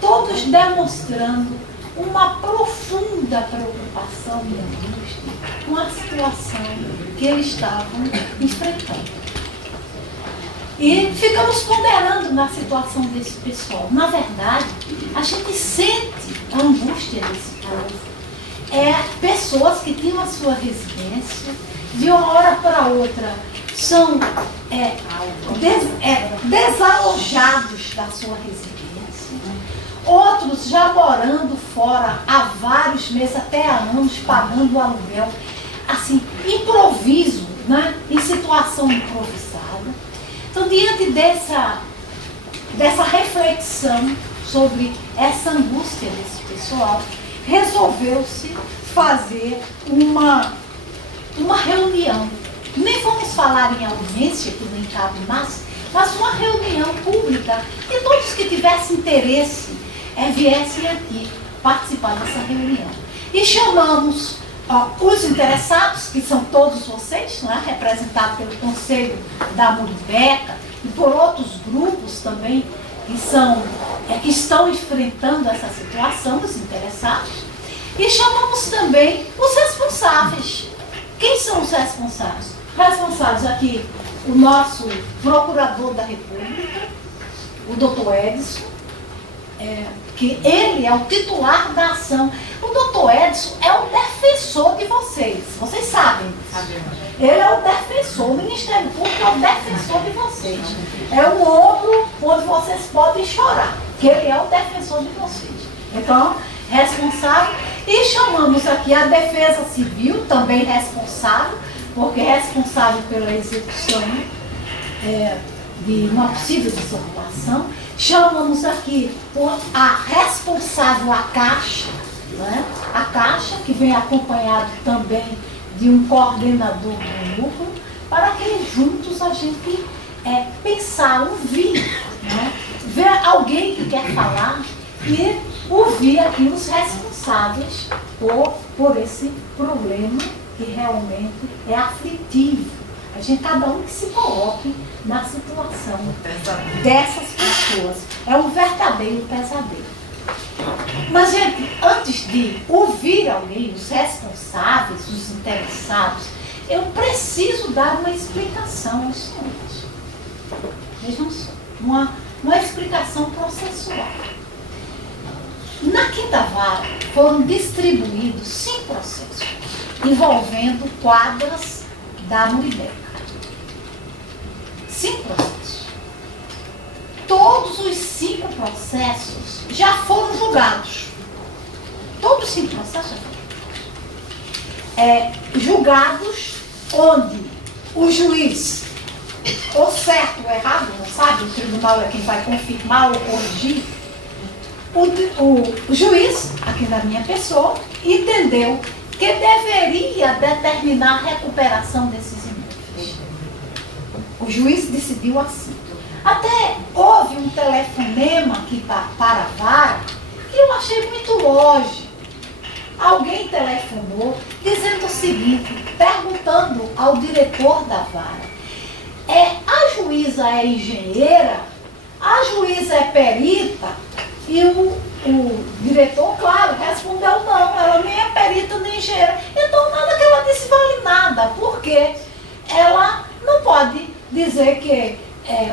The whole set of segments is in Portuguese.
Todos demonstrando uma profunda preocupação e angústia com a situação que eles estavam enfrentando. E ficamos ponderando na situação desse pessoal. Na verdade, a gente sente a angústia desse povo. Pessoas que tinham a sua residência, de uma hora para outra, são desalojados da sua residência. Outros já morando fora há vários meses, até há anos, pagando o aluguel. Assim, improviso, né? Em situação improvisada. Então, diante dessa reflexão sobre essa angústia desse pessoal, resolveu-se fazer uma reunião. Nem vamos falar em audiência, que nem cabe mais, mas uma reunião pública, e todos que tivessem interesse viessem aqui participar dessa reunião. E chamamos os interessados, que são todos vocês, né, representados pelo Conselho da Muribeca e por outros grupos também que estão enfrentando essa situação, os interessados. E chamamos também os responsáveis. Quem são os responsáveis? Responsáveis aqui, o nosso Procurador da República, o doutor Edson, que ele é o titular da ação. O doutor Edson é o defensor de vocês. Vocês sabem. Ele é o defensor, o Ministério Público é o defensor de vocês. É o ombro onde vocês podem chorar, que ele é o defensor de vocês. Então, responsável. E chamamos aqui a Defesa Civil, também responsável, porque é responsável pela execução de uma possível desocupação. Chamamos aqui a responsável, a Caixa, né? A Caixa, que vem acompanhado também de um coordenador do núcleo, para que juntos a gente pensar, ouvir, né? Ver alguém que quer falar e ouvir aqui os responsáveis por esse problema que realmente é aflitivo. A gente, cada um que se coloque na situação dessas pessoas. É um verdadeiro pesadelo. Mas, gente, antes de ouvir alguém, os responsáveis, os interessados, eu preciso dar uma explicação aos senhores. Vejam só, uma explicação processual. Na quinta vara foram distribuídos 5 processos envolvendo quadras da Muribeca. 5 processos. Todos os 5 processos já foram julgados. Todos os 5 processos já foram julgados, onde o juiz, ou certo ou errado, não sabe, o tribunal é quem vai confirmar ou corrigir. O juiz, aqui na minha pessoa, entendeu que deveria determinar a recuperação desses imóveis. O juiz decidiu assim. Até houve um telefonema aqui para a vara que eu achei muito lógico. Alguém telefonou dizendo o seguinte, perguntando ao diretor da vara, a juíza é engenheira, a juíza é perita, e o diretor, claro, respondeu não, ela nem é perita nem engenheira. Então nada que ela disse vale nada, porque ela não pode dizer que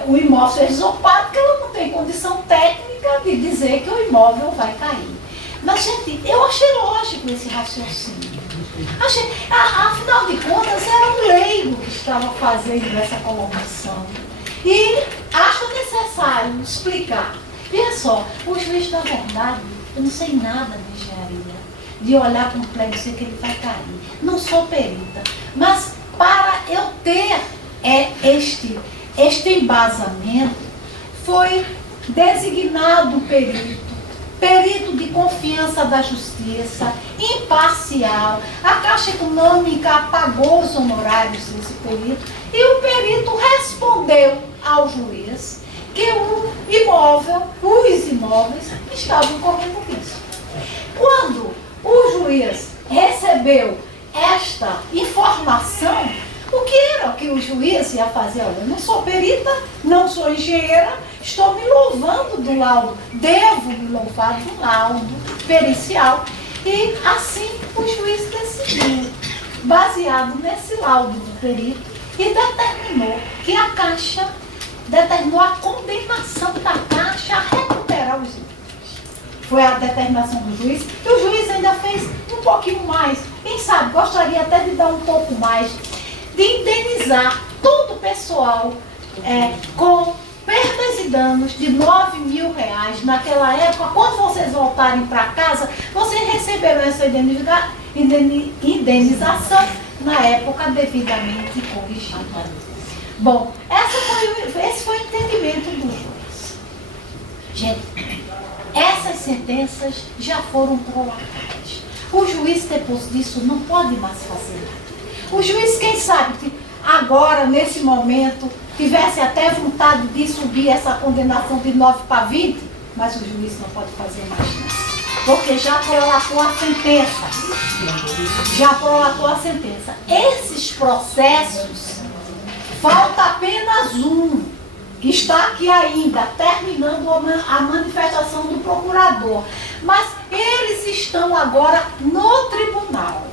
o imóvel é desocupado, porque ela não tem condição técnica de dizer que o imóvel vai cair. Mas, gente, eu achei lógico esse raciocínio. Afinal de contas, era um leigo que estava fazendo essa colocação. E acho necessário explicar. Veja só, o juiz, na verdade, eu não sei nada de engenharia, de olhar para um prédio e dizer que ele vai cair. Não sou perita. Mas para eu ter este embasamento, foi designado perito de confiança da justiça, imparcial. A Caixa Econômica pagou os honorários desse perito e o perito respondeu ao juiz que os imóveis estavam correndo risco. Quando o juiz recebeu esta informação, o que era que o juiz ia fazer? Eu não sou perita, não sou engenheira, estou me louvando do laudo, devo me louvar do laudo pericial. E assim o juiz decidiu, baseado nesse laudo do perito, e determinou que a Caixa, determinou a condenação da Caixa a recuperar os imóveis. Foi a determinação do juiz, e o juiz ainda fez um pouquinho mais. Quem sabe, gostaria até de dar um pouco mais, de indenizar todo o pessoal com perdas e danos de R$9.000. Naquela época, quando vocês voltarem para casa, vocês receberam essa indenização, na época devidamente corrigida. Bom, esse foi o entendimento do juiz. Gente, essas sentenças já foram prolongadas. O juiz, depois disso, não pode mais fazer nada. O juiz, quem sabe, que agora, nesse momento, tivesse até vontade de subir essa condenação de 9 para 20, mas o juiz não pode fazer mais nada. Porque já prolatou a sentença. Já prolatou a sentença. Esses processos, falta apenas um, que está aqui ainda, terminando a manifestação do procurador. Mas eles estão agora no tribunal.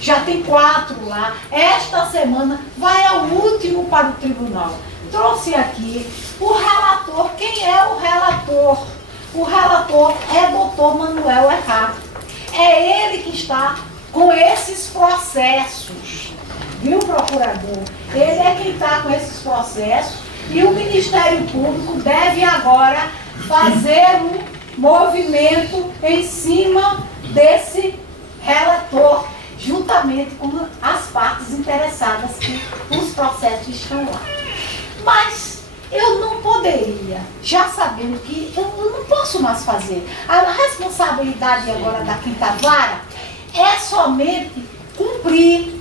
Já tem 4 lá. Esta semana vai ao último para o tribunal. Trouxe aqui o relator. Quem é o relator? O relator é Dr. Manuel Errado. É ele que está com esses processos. Viu, procurador? Ele é quem está com esses processos. E o Ministério Público deve agora fazer um movimento em cima desse relator, juntamente com as partes interessadas que os processos estão lá. Mas eu não poderia, já sabendo que eu não posso mais fazer. A responsabilidade agora da quinta vara é somente cumprir,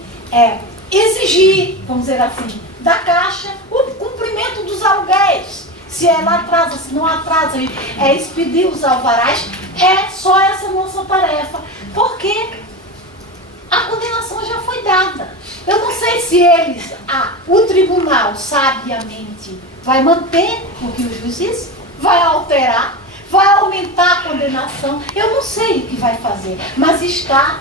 exigir, vamos dizer assim, da Caixa o cumprimento dos aluguéis. Se ela atrasa, se não atrasa, expedir os alvarás, é só essa nossa tarefa. Porque a condenação já foi dada. Eu não sei se o tribunal, sabiamente, vai manter o que o juiz disse, vai alterar, vai aumentar a condenação. Eu não sei o que vai fazer, mas está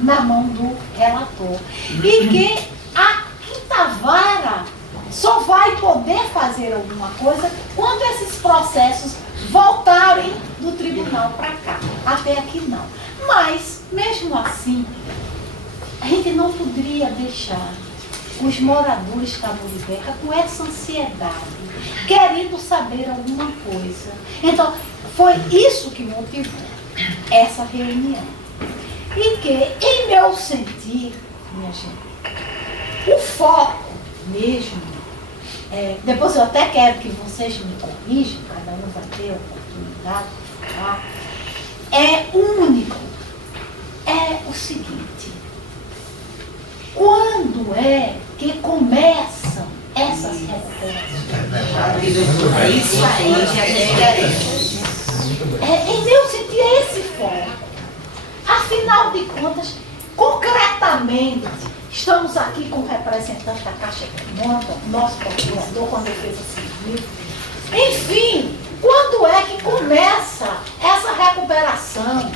na mão do relator. E que a quinta vara só vai poder fazer alguma coisa quando esses processos voltarem do tribunal para cá. Até aqui não. Mas, mesmo assim, a gente não poderia deixar os moradores de Cabo de Beca com essa ansiedade, querendo saber alguma coisa. Então, foi isso que motivou essa reunião. E que, em meu sentir, minha gente, o foco mesmo, depois eu até quero que vocês me corrijam, cada um vai ter a oportunidade de falar, único. É o seguinte: quando é que começam essas recuperações? Isso aí já diferente. Em meu sentir, é esse foco. Afinal de contas, concretamente, estamos aqui com o representante da Caixa Econômica, nosso procurador com a defesa civil. Enfim, quando é que começa essa recuperação?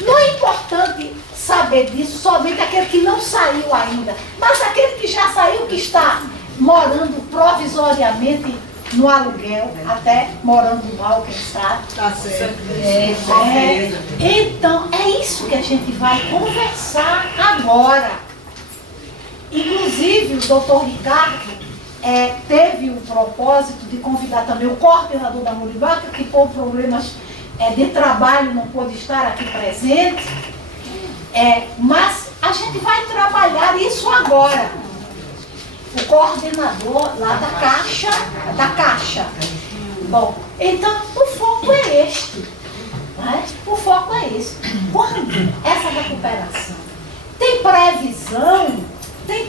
Não é importante saber disso somente aquele que não saiu ainda, mas aquele que já saiu, que está morando provisoriamente no aluguel, até morando mal, quem sabe. Tá certo. Então, é isso que a gente vai conversar agora. Inclusive, o doutor Ricardo teve o propósito de convidar também o coordenador da Muribaca, que por problemas de trabalho não pôde estar aqui presente. Mas a gente vai trabalhar isso agora. o coordenador lá da Caixa. Bom, então o foco é este. Né? O foco é esse. Quando essa recuperação tem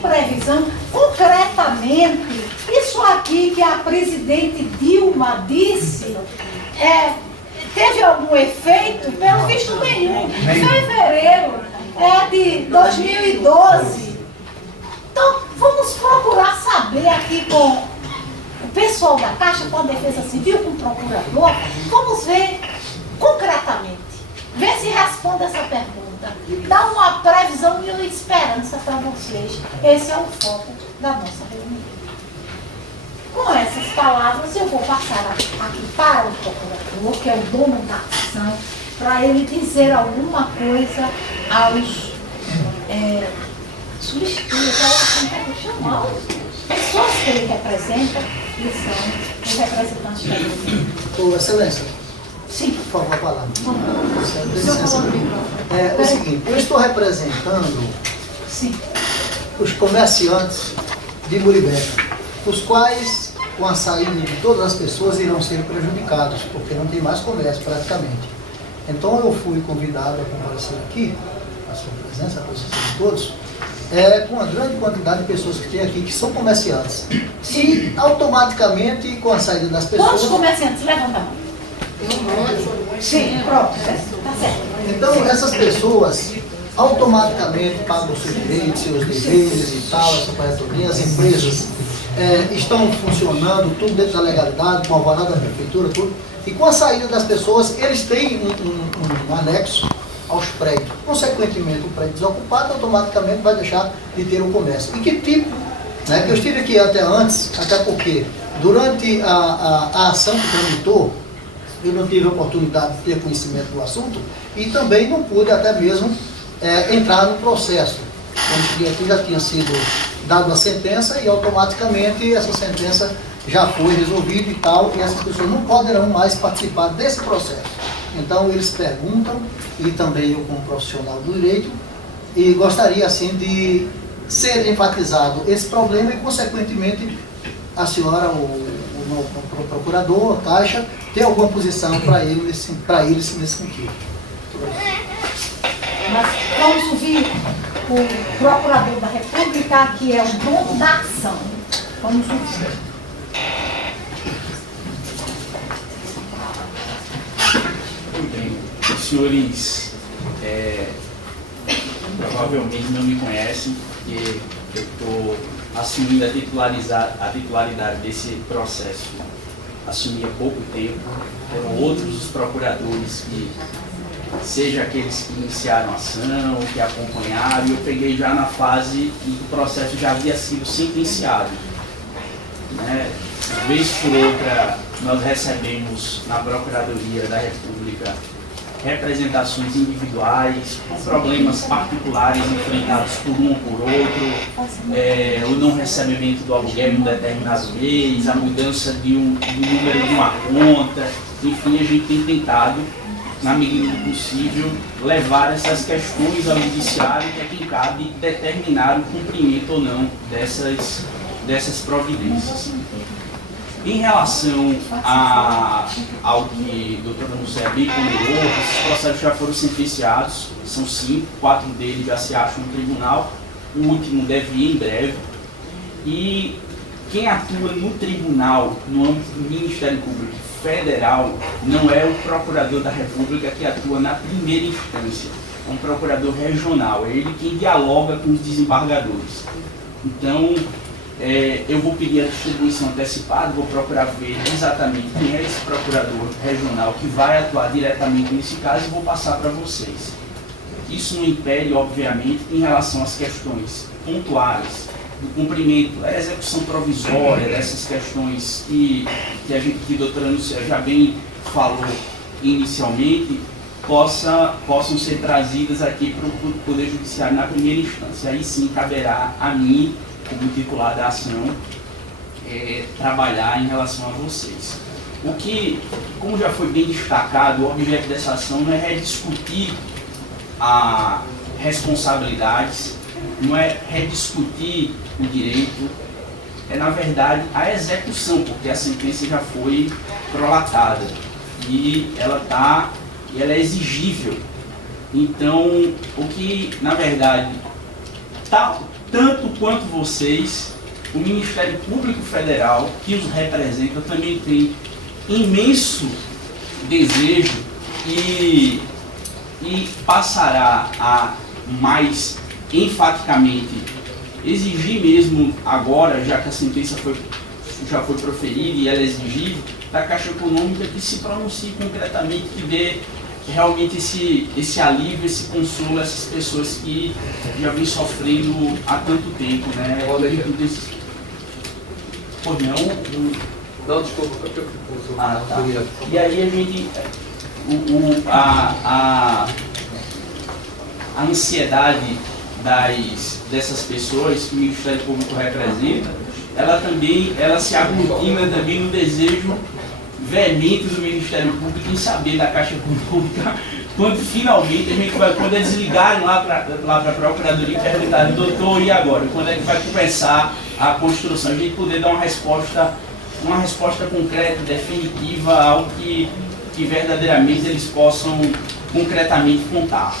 previsão concretamente, isso aqui que a presidente Dilma disse, teve algum efeito? Pelo visto nenhum. Fevereiro de 2012. Então, vamos procurar saber aqui com o pessoal da Caixa, com a Defesa Civil, com o procurador, vamos ver concretamente. Ver se responde essa pergunta. Dá uma previsão e uma esperança para vocês. Esse é o foco da nossa reunião. Com essas palavras, eu vou passar aqui para o procurador, que é o dono da ação, para ele dizer alguma coisa aos substitutos, chamar as pessoas que ele representa, que são os representantes da reunião. Excelência. Sim. Por favor, a palavra. É o seguinte, eu estou representando os comerciantes de Muribeca, os quais, com a saída de todas as pessoas, irão ser prejudicados, porque não tem mais comércio praticamente. Então eu fui convidado a comparecer aqui, a sua presença, a presença de todos, com uma grande quantidade de pessoas que tem aqui, que são comerciantes. E automaticamente, com a saída das pessoas... Quantos comerciantes? Levanta a mão. Sim, pronto, está certo. Então, essas pessoas automaticamente pagam seus direitos, seus deveres e tal, essa corretoria, as empresas estão funcionando, tudo dentro da legalidade, com a alvarada da prefeitura, tudo. E com a saída das pessoas, eles têm um anexo aos prédios. Consequentemente, o prédio desocupado automaticamente vai deixar de ter um comércio. E que tipo? Né, que eu estive aqui até antes, até porque durante a ação que tramitou, eu não tive a oportunidade de ter conhecimento do assunto e também não pude até mesmo entrar no processo. Quando cheguei aqui já tinha sido dada uma sentença e automaticamente essa sentença já foi resolvida e tal, e essas pessoas não poderão mais participar desse processo. Então eles perguntam, e também eu como profissional do direito, e gostaria assim de ser enfatizado esse problema e consequentemente a senhora, o procurador, a Caixa, ter alguma posição para eles nesse sentido. Mas vamos ouvir o procurador da República, que é o dono da ação. Vamos ouvir. Muito bem. Os senhores provavelmente não me conhecem, porque eu estou assumindo a titularidade desse processo. Assumi há pouco tempo, eram outros os procuradores que, seja aqueles que iniciaram a ação, que acompanharam, e eu peguei já na fase em que o processo já havia sido sentenciado. Né? Vez por outra, nós recebemos na Procuradoria da República representações individuais, com problemas particulares enfrentados por um ou por outro, o não recebimento do aluguel em um determinado mês, a mudança do número de uma conta, enfim, a gente tem tentado, na medida do possível, levar essas questões ao judiciário, que é quem cabe determinar o cumprimento ou não dessas providências. Em relação ao que o doutor Danucé bem ponderou, esses processos já foram sentenciados, são 5, 4 deles já se acham no tribunal, o último deve ir em breve. E quem atua no tribunal, no âmbito do Ministério Público Federal, não é o procurador da República que atua na primeira instância, é um procurador regional, é ele quem dialoga com os desembargadores. Então, eu vou pedir a distribuição antecipada, vou procurar ver exatamente quem é esse procurador regional que vai atuar diretamente nesse caso e vou passar para vocês. Isso não impede, obviamente, em relação às questões pontuais do cumprimento, da execução provisória, dessas questões que a doutora Lúcia já bem falou inicialmente, possam ser trazidas aqui para o Poder Judiciário na primeira instância. Aí sim caberá a mim, como titular da ação, trabalhar em relação a vocês. O que, como já foi bem destacado, o objeto dessa ação não é rediscutir responsabilidades, não é rediscutir o direito, é, na verdade, a execução, porque a sentença já foi prolatada e ela é exigível. Então, o que, na verdade, tanto quanto vocês, o Ministério Público Federal, que os representa, também tem imenso desejo e passará a mais enfaticamente exigir mesmo agora, já que a sentença já foi proferida e ela é exigível, da Caixa Econômica que se pronuncie concretamente, que dê realmente esse alívio, esse consolo a essas pessoas que já vêm sofrendo há tanto tempo, né? Pois não? Não, desculpa. Tá. E aí a gente... a ansiedade dessas pessoas que o Ministério Público representa, ela se aglutina também no desejo veemente do Ministério Público em saber da Caixa Econômica, quando finalmente a gente vai, quando eles ligarem lá para a Procuradoria e perguntarem, doutor, e agora? Quando é que vai começar a construção? A gente poder dar uma resposta concreta, definitiva, algo que verdadeiramente eles possam concretamente contar.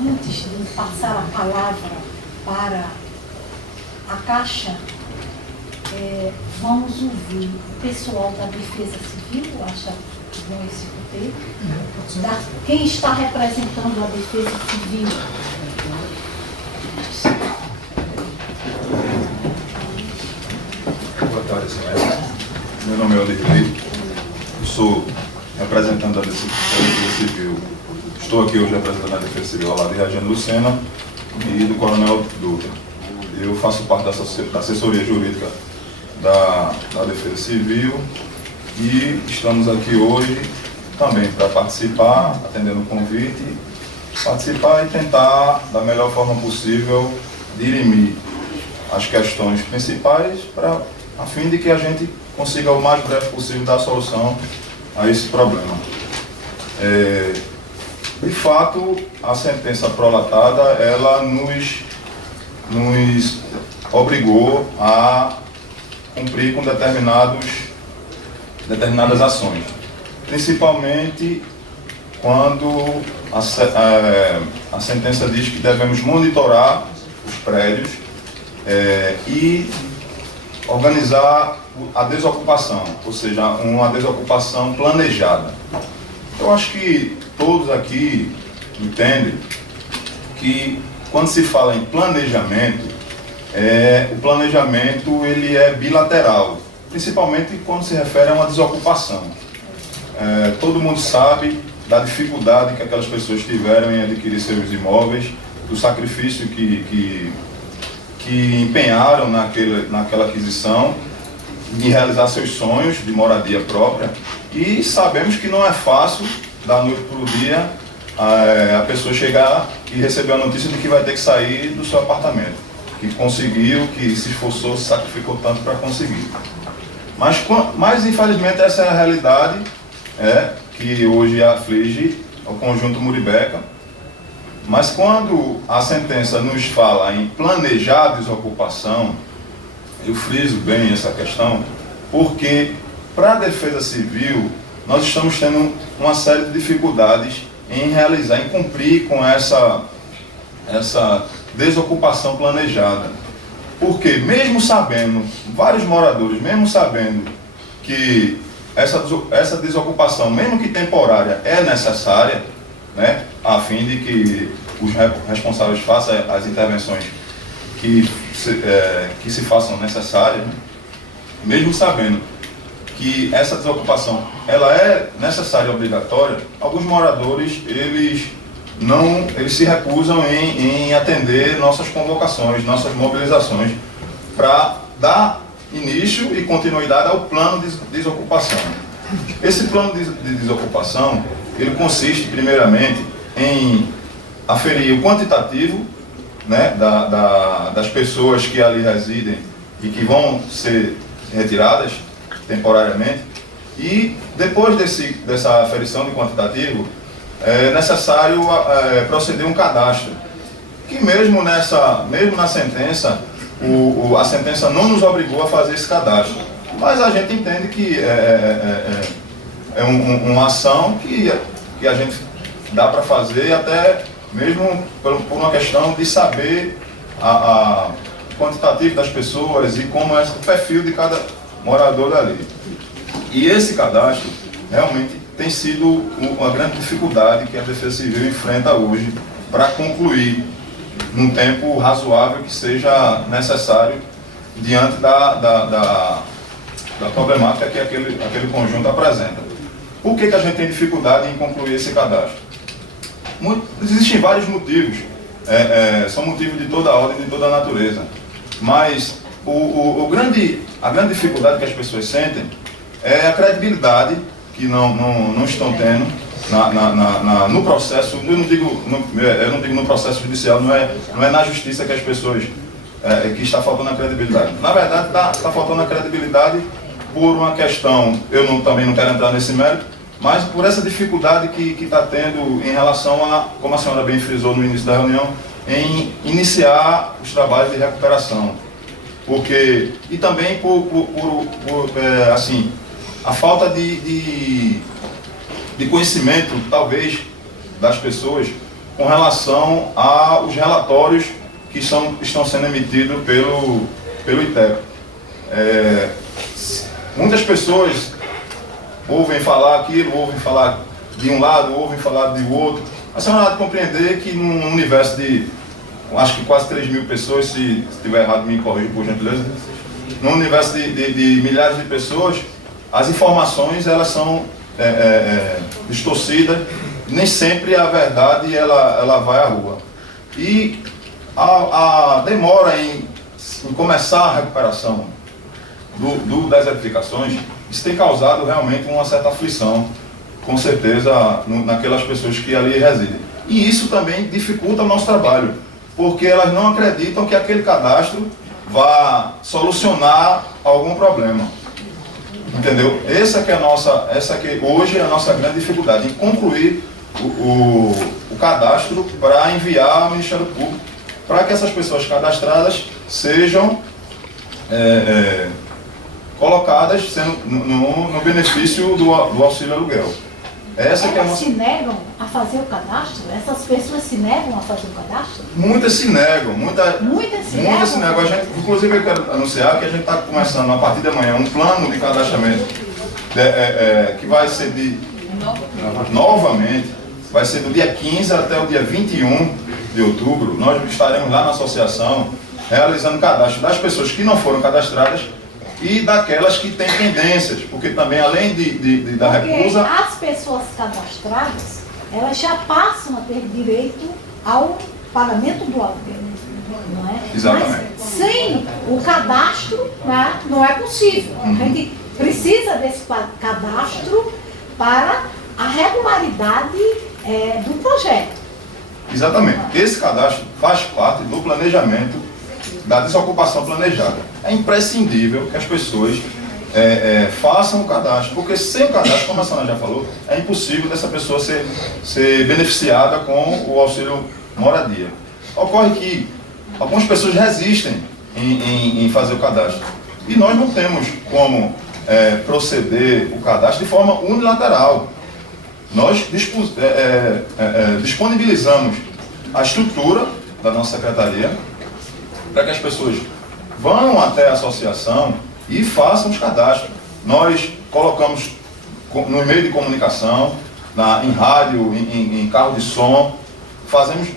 Antes de passar a palavra para a Caixa, vamos ouvir o pessoal da Defesa Civil, acha bom esse roteiro? Quem está representando a Defesa Civil? Boa tarde, senhora. Meu nome é Odirley, sou representante da Defesa Civil. Estou aqui hoje representando a Defesa Civil ao lado de Regiane Lucena e do Coronel Dutra. Eu faço parte da assessoria jurídica da Defesa Civil e estamos aqui hoje também para participar, atendendo o convite, participar e tentar, da melhor forma possível, dirimir as questões principais a fim de que a gente consiga o mais breve possível dar solução a esse problema. De fato, a sentença prolatada, ela nos obrigou a cumprir com determinadas ações, principalmente quando a sentença diz que devemos monitorar os prédios e organizar a desocupação, ou seja, uma desocupação planejada. Eu acho que todos aqui entendem que quando se fala em planejamento, o planejamento ele é bilateral, principalmente quando se refere a uma desocupação. Todo mundo sabe da dificuldade que aquelas pessoas tiveram em adquirir seus imóveis, do sacrifício que empenharam naquela aquisição, de realizar seus sonhos de moradia própria, e sabemos que não é fácil, da noite para o dia, a pessoa chegar e receber a notícia de que vai ter que sair do seu apartamento, que conseguiu, que se esforçou, se sacrificou tanto para conseguir. Mas infelizmente essa é a realidade que hoje aflige o conjunto Muribeca. Mas quando a sentença nos fala em planejar a desocupação, eu friso bem essa questão, porque para a Defesa Civil nós estamos tendo uma série de dificuldades em realizar, em cumprir com essa desocupação planejada. Porque mesmo sabendo, vários moradores, mesmo sabendo que essa desocupação, mesmo que temporária, é necessária, né, a fim de que os responsáveis façam as intervenções que se façam necessárias, né, mesmo sabendo que essa desocupação ela é necessária e obrigatória, alguns moradores eles se recusam em atender nossas convocações, nossas mobilizações, para dar início e continuidade ao plano de desocupação. Esse plano de desocupação, ele consiste primeiramente em aferir o quantitativo, né, das pessoas que ali residem e que vão ser retiradas temporariamente, E depois dessa aferição de quantitativo, é necessário proceder um cadastro, que mesmo na sentença, a sentença não nos obrigou a fazer esse cadastro, mas a gente entende que é uma ação que a gente dá para fazer, até mesmo por uma questão de saber o quantitativo das pessoas e como é o perfil de cada morador dali. E esse cadastro realmente tem sido uma grande dificuldade que a Defesa Civil enfrenta hoje para concluir num tempo razoável que seja necessário diante da problemática que aquele conjunto apresenta. Por que a gente tem dificuldade em concluir esse cadastro? Existem vários motivos, são motivos de toda a ordem, de toda a natureza, mas a grande dificuldade que as pessoas sentem é a credibilidade que não estão tendo no processo. Eu não digo no processo judicial, não é na justiça que as pessoas que está faltando a credibilidade. Na verdade, está faltando a credibilidade por uma questão, também não quero entrar nesse mérito, mas por essa dificuldade que está tendo em relação a, como a senhora bem frisou no início da reunião, em iniciar os trabalhos de recuperação. E também assim, a falta de conhecimento, talvez, das pessoas com relação aos relatórios que estão sendo emitidos pelo ITEP. Muitas pessoas ouvem falar aquilo, ouvem falar de um lado, ouvem falar do outro. Mas é hora de compreender que num universo de, acho que quase 3 mil pessoas, se estiver errado me corrija por gentileza, num universo de milhares de pessoas, as informações elas são distorcidas, nem sempre a verdade ela vai à rua. E a demora em começar a recuperação das edificações, isso tem causado realmente uma certa aflição, com certeza, naquelas pessoas que ali residem. E isso também dificulta o nosso trabalho, porque elas não acreditam que aquele cadastro vá solucionar algum problema. Entendeu? Essa que hoje é a nossa grande dificuldade, em concluir o cadastro para enviar ao Ministério Público, para que essas pessoas cadastradas sejam colocadas no benefício do auxílio aluguel. Elas se negam a fazer o cadastro? Essas pessoas se negam a fazer o cadastro? Muitas se negam. Muitas se negam? Inclusive, eu quero anunciar que a gente está começando, a partir de amanhã, um plano de cadastramento que vai ser novamente, vai ser do dia 15 até o dia 21 de outubro. Nós estaremos lá na associação realizando o cadastro das pessoas que não foram cadastradas e daquelas que têm pendências, porque também, além da recusa... as pessoas cadastradas, elas já passam a ter direito ao pagamento do aluguel, não é? Exatamente. Mas sem o cadastro, né, não é possível. A gente precisa desse cadastro para a regularidade do projeto. Exatamente. Esse cadastro faz parte do planejamento da desocupação planejada. É imprescindível que as pessoas façam o cadastro, porque sem o cadastro, como a senhora já falou, é impossível dessa pessoa ser beneficiada com o auxílio moradia. Ocorre que algumas pessoas resistem em fazer o cadastro. E nós não temos como proceder o cadastro de forma unilateral. Nós disponibilizamos a estrutura da nossa secretaria para que as pessoas vão até a associação e façam os cadastros. Nós colocamos no meio de comunicação, em rádio, em carro de som, fazemos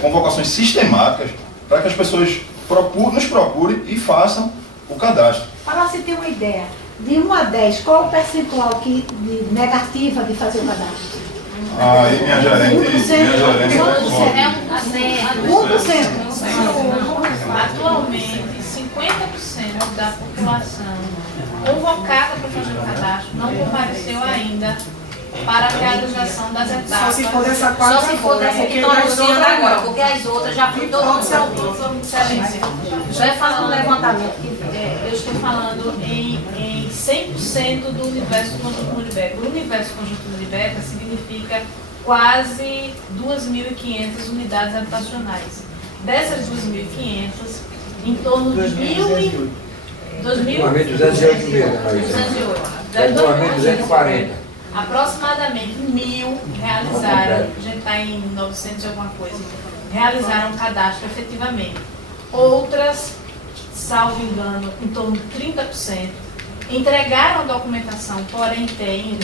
convocações sistemáticas para que as pessoas nos procurem e façam o cadastro. Para você ter uma ideia, de 1 a 10, qual o percentual de negativa de fazer o cadastro? Aí minha gerente... 1%. Atualmente, 50% da população convocada para fazer o cadastro não compareceu ainda para a realização das etapas. Só se for dessa que nós estamos agora, porque as outras já foram todas. Excelência, já falando no levantamento, eu estou falando em 100% do universo conjunto Muribeca. O universo conjunto Muribeca significa quase 2.500 unidades habitacionais. Dessas 2.500, em torno de 2.208 aproximadamente 1.000 realizaram, a gente está em 900 e alguma coisa, realizaram um cadastro efetivamente. Outras, salvo engano, em torno de 30%, entregaram a documentação, porém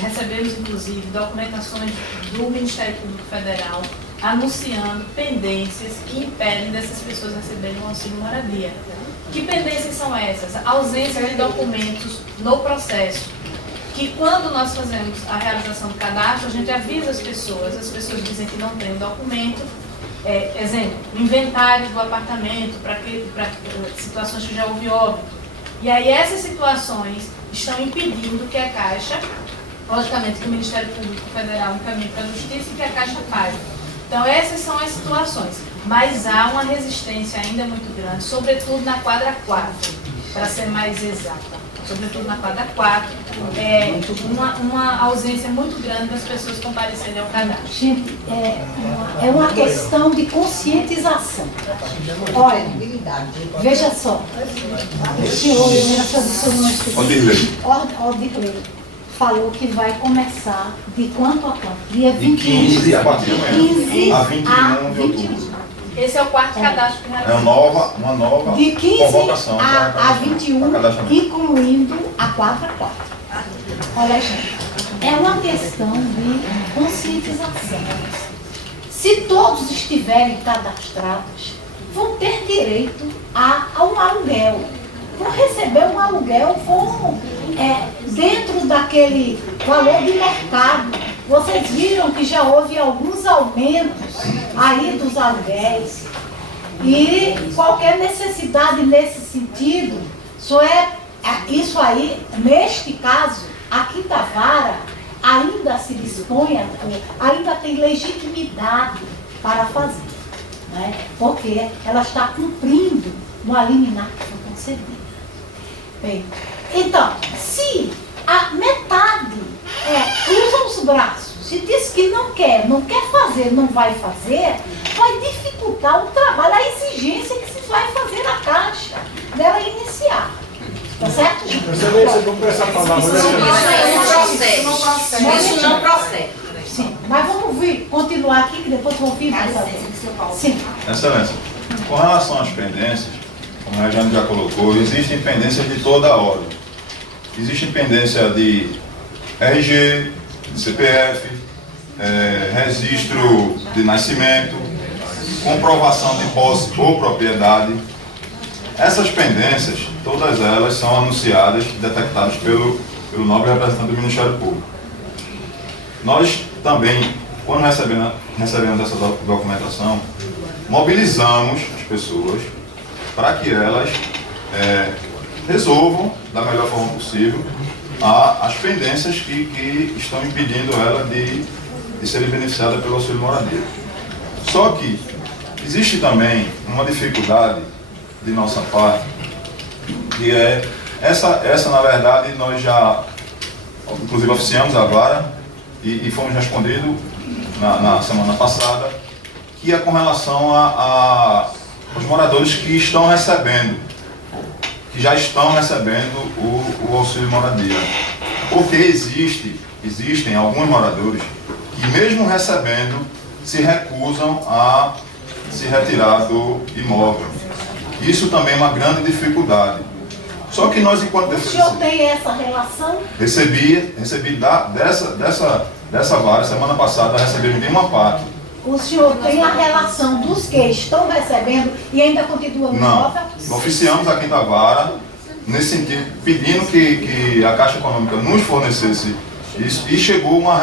recebemos inclusive documentações do Ministério Público Federal anunciando pendências que impedem dessas pessoas receberem o auxílio moradia. Que pendências são essas? A ausência de documentos no processo. Que quando nós fazemos a realização do cadastro, a gente avisa as pessoas dizem que não tem o documento, exemplo, inventário do apartamento, para situações que já houve óbito. E aí essas situações estão impedindo que a Caixa, logicamente que o Ministério Público Federal encaminhe para a Justiça e que a Caixa pague. Então essas são as situações, mas há uma resistência ainda muito grande, sobretudo na quadra 4, para ser mais exata. Sobretudo na quadra 4, uma ausência muito grande das pessoas comparecerem ao cadastro. Gente, é uma questão de conscientização. Olha, veja só, o senhor, Odirley, falou que vai começar de quanto a quanto? Dia 21. De 15 a partir de amanhã, a 21 de outubro. Esse é o quarto cadastro que É realizamos. uma nova De 15 convocação a 21, para cadastramento. incluindo a 4 a 4. Olha, gente, é uma questão de conscientização. Se todos estiverem cadastrados, vão ter direito a um aluguel. Vão receber um aluguel como dentro daquele valor de mercado. Vocês viram que já houve alguns aumentos aí dos aluguéis. E qualquer necessidade nesse sentido, isso aí, neste caso, a Quinta Vara ainda se dispõe, ainda tem legitimidade para fazer, né? Porque ela está cumprindo uma liminar que foi concedida. Bem, então, se a metade usa os braços e diz que não quer fazer, não vai fazer, vai dificultar o trabalho, a exigência que se vai fazer na Caixa dela iniciar. Tá certo, gente? Excelência, vamos começar a falar. Isso não procede. Sim, mas vamos continuar aqui, que depois vou ouvir mais alguém. Sim. Excelência, com relação às pendências, como a Regiane já colocou, existem pendências de toda a ordem. Existe pendência de RG, de CPF, registro de nascimento, comprovação de posse ou propriedade. Essas pendências, todas elas são anunciadas, detectadas pelo nobre representante do Ministério Público. Nós também, quando recebemos essa documentação, mobilizamos as pessoas para que elas resolvam da melhor forma possível as pendências que estão impedindo ela de serem beneficiadas pelo auxílio moradia. Só que existe também uma dificuldade de nossa parte, que essa na verdade nós já, inclusive oficiamos a vara e fomos respondidos na semana passada, que é com relação aos moradores que estão recebendo, que já estão recebendo o auxílio moradia. Porque existem alguns moradores que mesmo recebendo se recusam a se retirar do imóvel. Isso também é uma grande dificuldade. Só que nós, enquanto O senhor tem essa relação? recebi dessa vara, semana passada, recebemos de uma parte. O senhor tem a relação dos que estão recebendo e ainda continua no Não, imóvel? oficiamos a Quinta Vara, nesse sentido, pedindo que a Caixa Econômica nos fornecesse isso, e chegou uma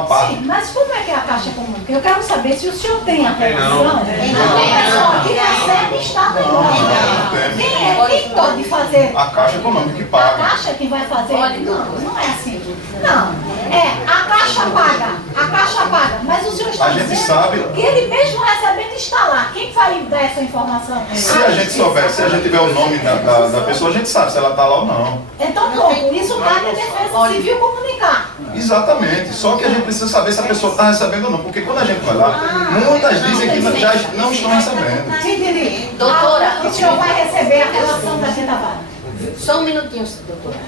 parte. Sim, mas como é que é a Caixa Econômica? Eu quero saber se o senhor tem a relação. Pessoal que recebe está no imóvel. Quem pode fazer? A Caixa Econômica que A paga. Caixa que vai fazer? Não é assim. Não. A Caixa paga, mas o senhor está A gente dizendo sabe. que ele mesmo recebendo documento está lá. Quem vai dar essa informação? Se a gente souber, se a gente tiver o nome da pessoa, a gente sabe se ela está lá ou não. Então, pronto, isso cabe à Defesa Civil comunicar. Exatamente. Só que a gente precisa saber se a pessoa está recebendo ou não. Porque quando a gente vai lá, muitas dizem que já não estão recebendo. Entendi. Doutora. O senhor vai receber a relação da quinta vara. Só um minutinho, doutora.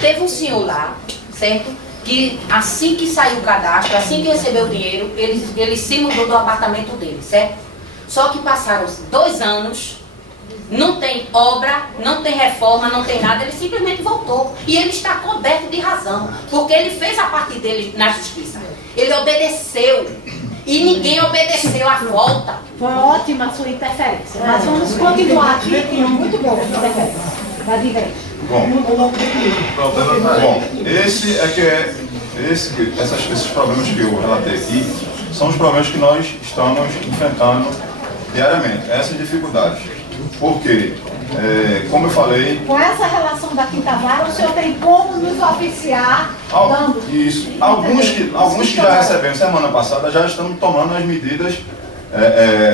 Teve um senhor lá, certo? Que assim que saiu o cadastro, assim que recebeu o dinheiro, ele se mudou do apartamento dele, certo? Só que passaram 2 anos, não tem obra, não tem reforma, não tem nada, ele simplesmente voltou. E ele está coberto de razão, porque ele fez a parte dele na justiça. Ele obedeceu. E ninguém obedeceu à volta. Foi ótima a sua interferência. Nós vamos continuar aqui. Muito boa a interferência. Vai dizer. Bom, esses problemas que eu relatei aqui são os problemas que nós estamos enfrentando diariamente, essas dificuldades. Porque, como eu falei... Com essa relação da quinta vara, o senhor tem como nos oficiar dando... Isso. Alguns que já recebemos semana passada já estão tomando as medidas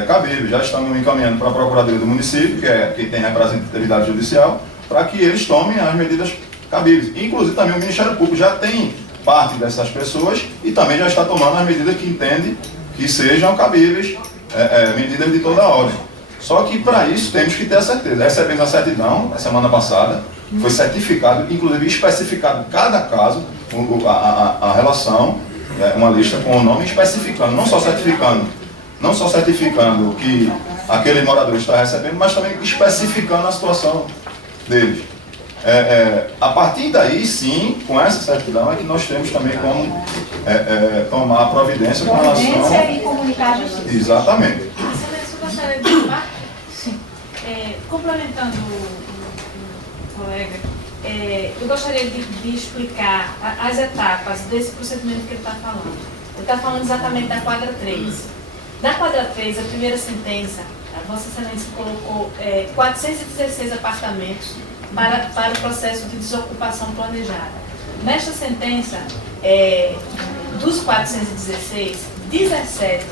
cabíveis, já estamos encaminhando para a Procuradoria do Município, que é quem tem representatividade judicial, para que eles tomem as medidas cabíveis. Inclusive também o Ministério Público já tem parte dessas pessoas e também já está tomando as medidas que entende que sejam cabíveis, medidas de toda a ordem. Só que para isso temos que ter a certeza. Recebemos a certidão na semana passada, foi certificado, inclusive especificado cada caso, a relação, uma lista com o nome especificando, não só certificando que aquele morador está recebendo, mas também especificando a situação deles. A partir daí, sim, com essa certidão é que nós temos também como tomar a providência com relação... e comunicar a justiça. Exatamente. Excelência, eu gostaria de falar, complementando o colega, eu gostaria de explicar as etapas desse procedimento que ele está falando. Ele está falando exatamente da quadra 3. Da quadra 3, a primeira sentença, a Vossa Excelência colocou 416 apartamentos para o processo de desocupação planejada. Nesta sentença, dos 416, 17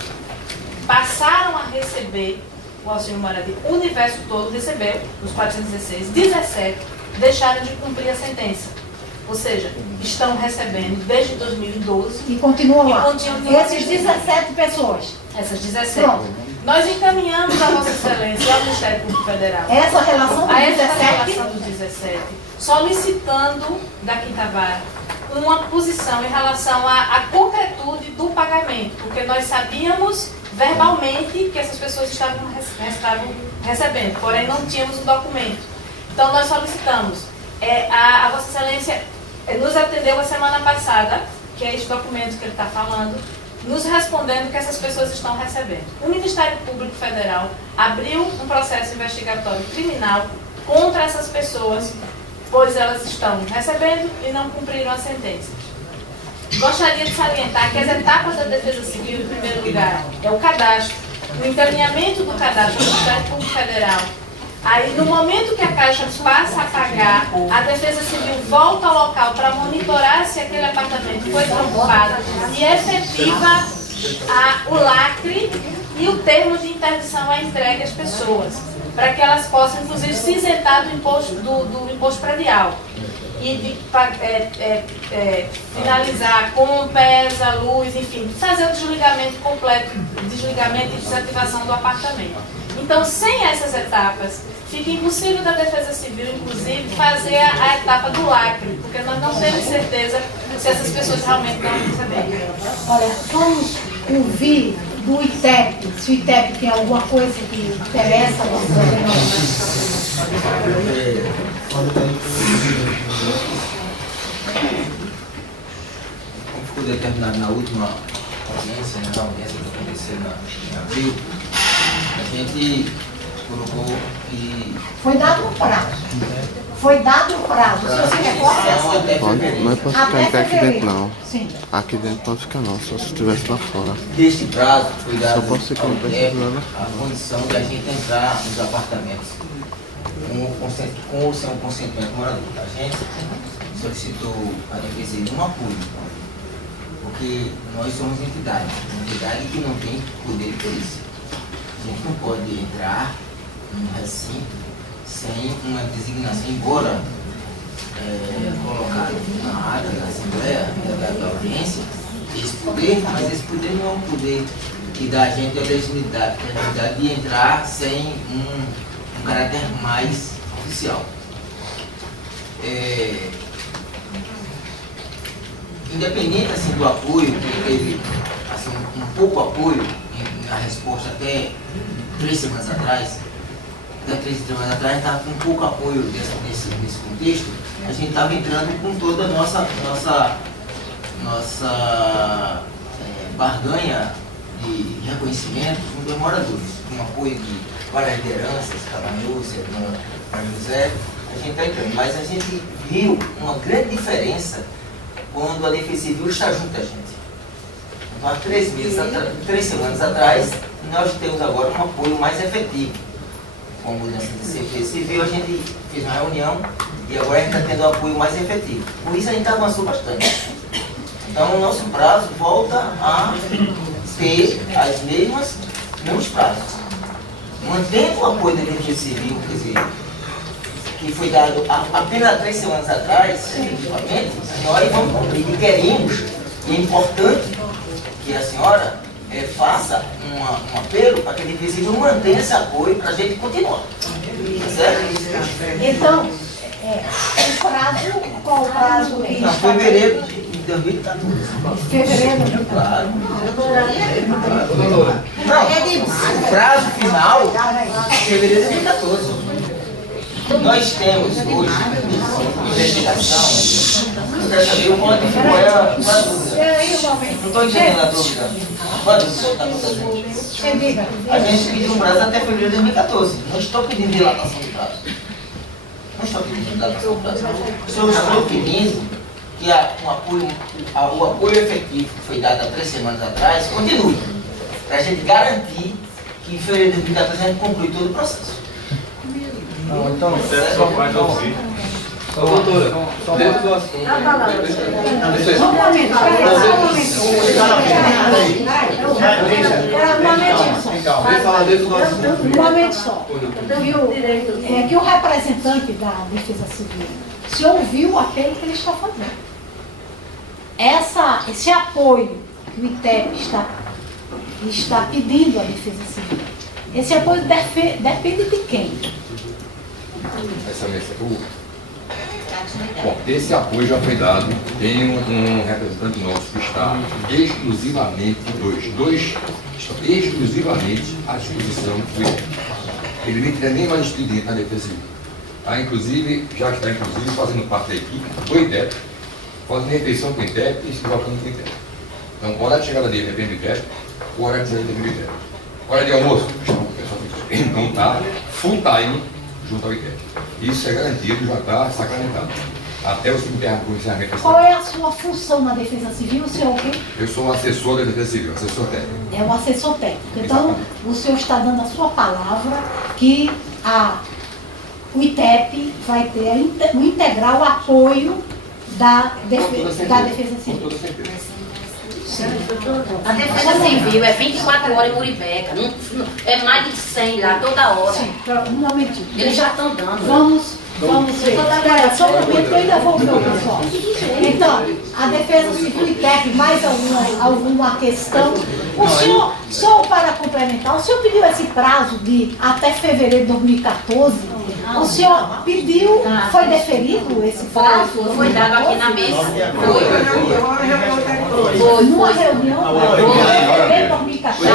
passaram a receber o auxílio moradia. O universo todo recebeu os 416, 17 deixaram de cumprir a sentença. Ou seja, estão recebendo desde 2012. E continuam lá. continuam Essas 17 pessoas. Essas 17. Pronto. Nós encaminhamos a Vossa Excelência e ao Ministério Público Federal Essa relação dos a essa 17. relação dos 17, solicitando da quinta vara uma posição em relação à concretude do pagamento, porque nós sabíamos verbalmente que essas pessoas estavam recebendo, porém não tínhamos um documento. Então nós solicitamos. A Vossa Excelência nos atendeu a semana passada, que é este documento que ele está falando, nos respondendo que essas pessoas estão recebendo. O Ministério Público Federal abriu um processo investigatório criminal contra essas pessoas, pois elas estão recebendo e não cumpriram a sentença. Gostaria de salientar que as etapas da Defesa Civil, em primeiro lugar, é o cadastro, o encaminhamento do cadastro do Ministério Público Federal. Aí, no momento que a Caixa passa a pagar, a Defesa Civil volta ao local para monitorar se aquele apartamento foi desocupado e efetiva o lacre e o termo de interdição é entregue às pessoas, para que elas possam, inclusive, se isentar do imposto predial. E finalizar com pesa, luz, enfim, fazer o desligamento completo, desligamento e desativação do apartamento. Então, sem essas etapas, fica impossível da Defesa Civil, inclusive, fazer a etapa do lacre, porque nós não temos certeza se essas pessoas realmente estão recebendo. Olha, vamos ouvir do ITEP, se o ITEP tem alguma coisa que interessa a você. Como ficou determinado na última audiência, na audiência que aconteceu em abril, a gente colocou que... Foi dado um prazo. Foi dado um prazo. Se você recorda... Não é pra ficar até aqui dentro não. Sim. Aqui dentro não fica não, só se estivesse lá fora. Deste prazo foi dado Só pode ser que não precise lá a condição de a gente entrar nos apartamentos com ou sem o consentimento morador. A gente solicitou a Defesa Civil um apoio, porque nós somos entidade que não tem poder de polícia. A gente não pode entrar num recinto sem uma designação, embora colocado na ata da Assembleia, da audiência, esse poder, mas esse poder não é um poder que dá a gente a legitimidade de entrar sem um caráter mais oficial. Independente assim, do apoio, que teve assim, um pouco apoio na resposta até 3 semanas atrás, estava com pouco apoio nesse contexto, a gente estava entrando com toda a nossa barganha de reconhecimento junto aos moradores, com apoio de várias lideranças, Cabanúcia, José, a gente está entrando. Mas a gente viu uma grande diferença quando a Defesa Civil está junto a gente. Então, há 3 semanas atrás, nós temos agora um apoio mais efetivo. Com a mudança de Defesa Civil, a gente fez uma reunião e agora a gente está tendo um apoio mais efetivo. Por isso a gente avançou bastante. Então, o nosso prazo volta a ter as mesmos prazos. Mantendo o apoio da Defesa Civil, quer dizer, que foi dado apenas há 3 semanas atrás, efetivamente, nós vamos cumprir. E queremos, e é importante que a senhora faça um apelo para que a Defesa Civil mantenha esse apoio para a gente continuar. Tá certo? Então, o prazo, qual o prazo que Não, está? fevereiro de 2014. Fevereiro? Claro. Não, o prazo final é fevereiro de 2014. Nós temos hoje investigação. Eu quero saber qual é a dúvida. Não estou entendendo a dúvida. Qual a dúvida que está acontecendo? A gente pediu um prazo até fevereiro de 2014. Não estou pedindo dilatação do prazo. Não estou pedindo dilatação do prazo. Só estou pedindo que o apoio efetivo que foi dado há 3 semanas atrás continue. Para a gente garantir que em fevereiro de 2014 a gente conclui todo o processo. Não, então, só vai ouvir. Doutora, dentro do assunto. Vem falar dentro do assunto. Um momento só. Viu? Que o representante da Defesa Civil se ouviu o apelo que ele está fazendo. Esse apoio que o ITEP está pedindo à Defesa Civil, esse apoio depende de quem? Excelência, bom, esse apoio já foi dado. Tem um representante nosso que está exclusivamente, exclusivamente à disposição do ITEP. Ele nem tem nem mais expediente na Defesa Civil. Tá? Inclusive, já está fazendo parte da equipe do ITEP, fazendo refeição com o ITEP e se colocando com o ITEP. Então, o horário de chegada dele depende do ITEP, o horário de saída depende do ITEP. O horário de almoço, ele não está full time junto ao ITEP. Isso é garantido, já está sacramentado. Até o encerramento do encerramento. Qual é a sua função na Defesa Civil? O senhor o quê? Eu sou assessor da Defesa Civil, assessor técnico. É o assessor técnico. Então, o senhor está dando a sua palavra que o ITEP vai ter o integral apoio da Defesa Civil. Com toda certeza. A Defesa Civil é 24 horas em Muribeca, é mais de 100 lá, toda hora. Sim, um momentinho. Eles já estão dando. Vamos ver. Espera, só um momento que eu ainda vou ver o pessoal. Então, a Defesa Civil e ITEP, mais alguma questão? O senhor, só para complementar, o senhor pediu esse prazo de até fevereiro de 2014? O senhor pediu, foi deferido esse prazo? Foi dado aqui na mesa. Foi. Numa reunião? Fevereiro de 2014?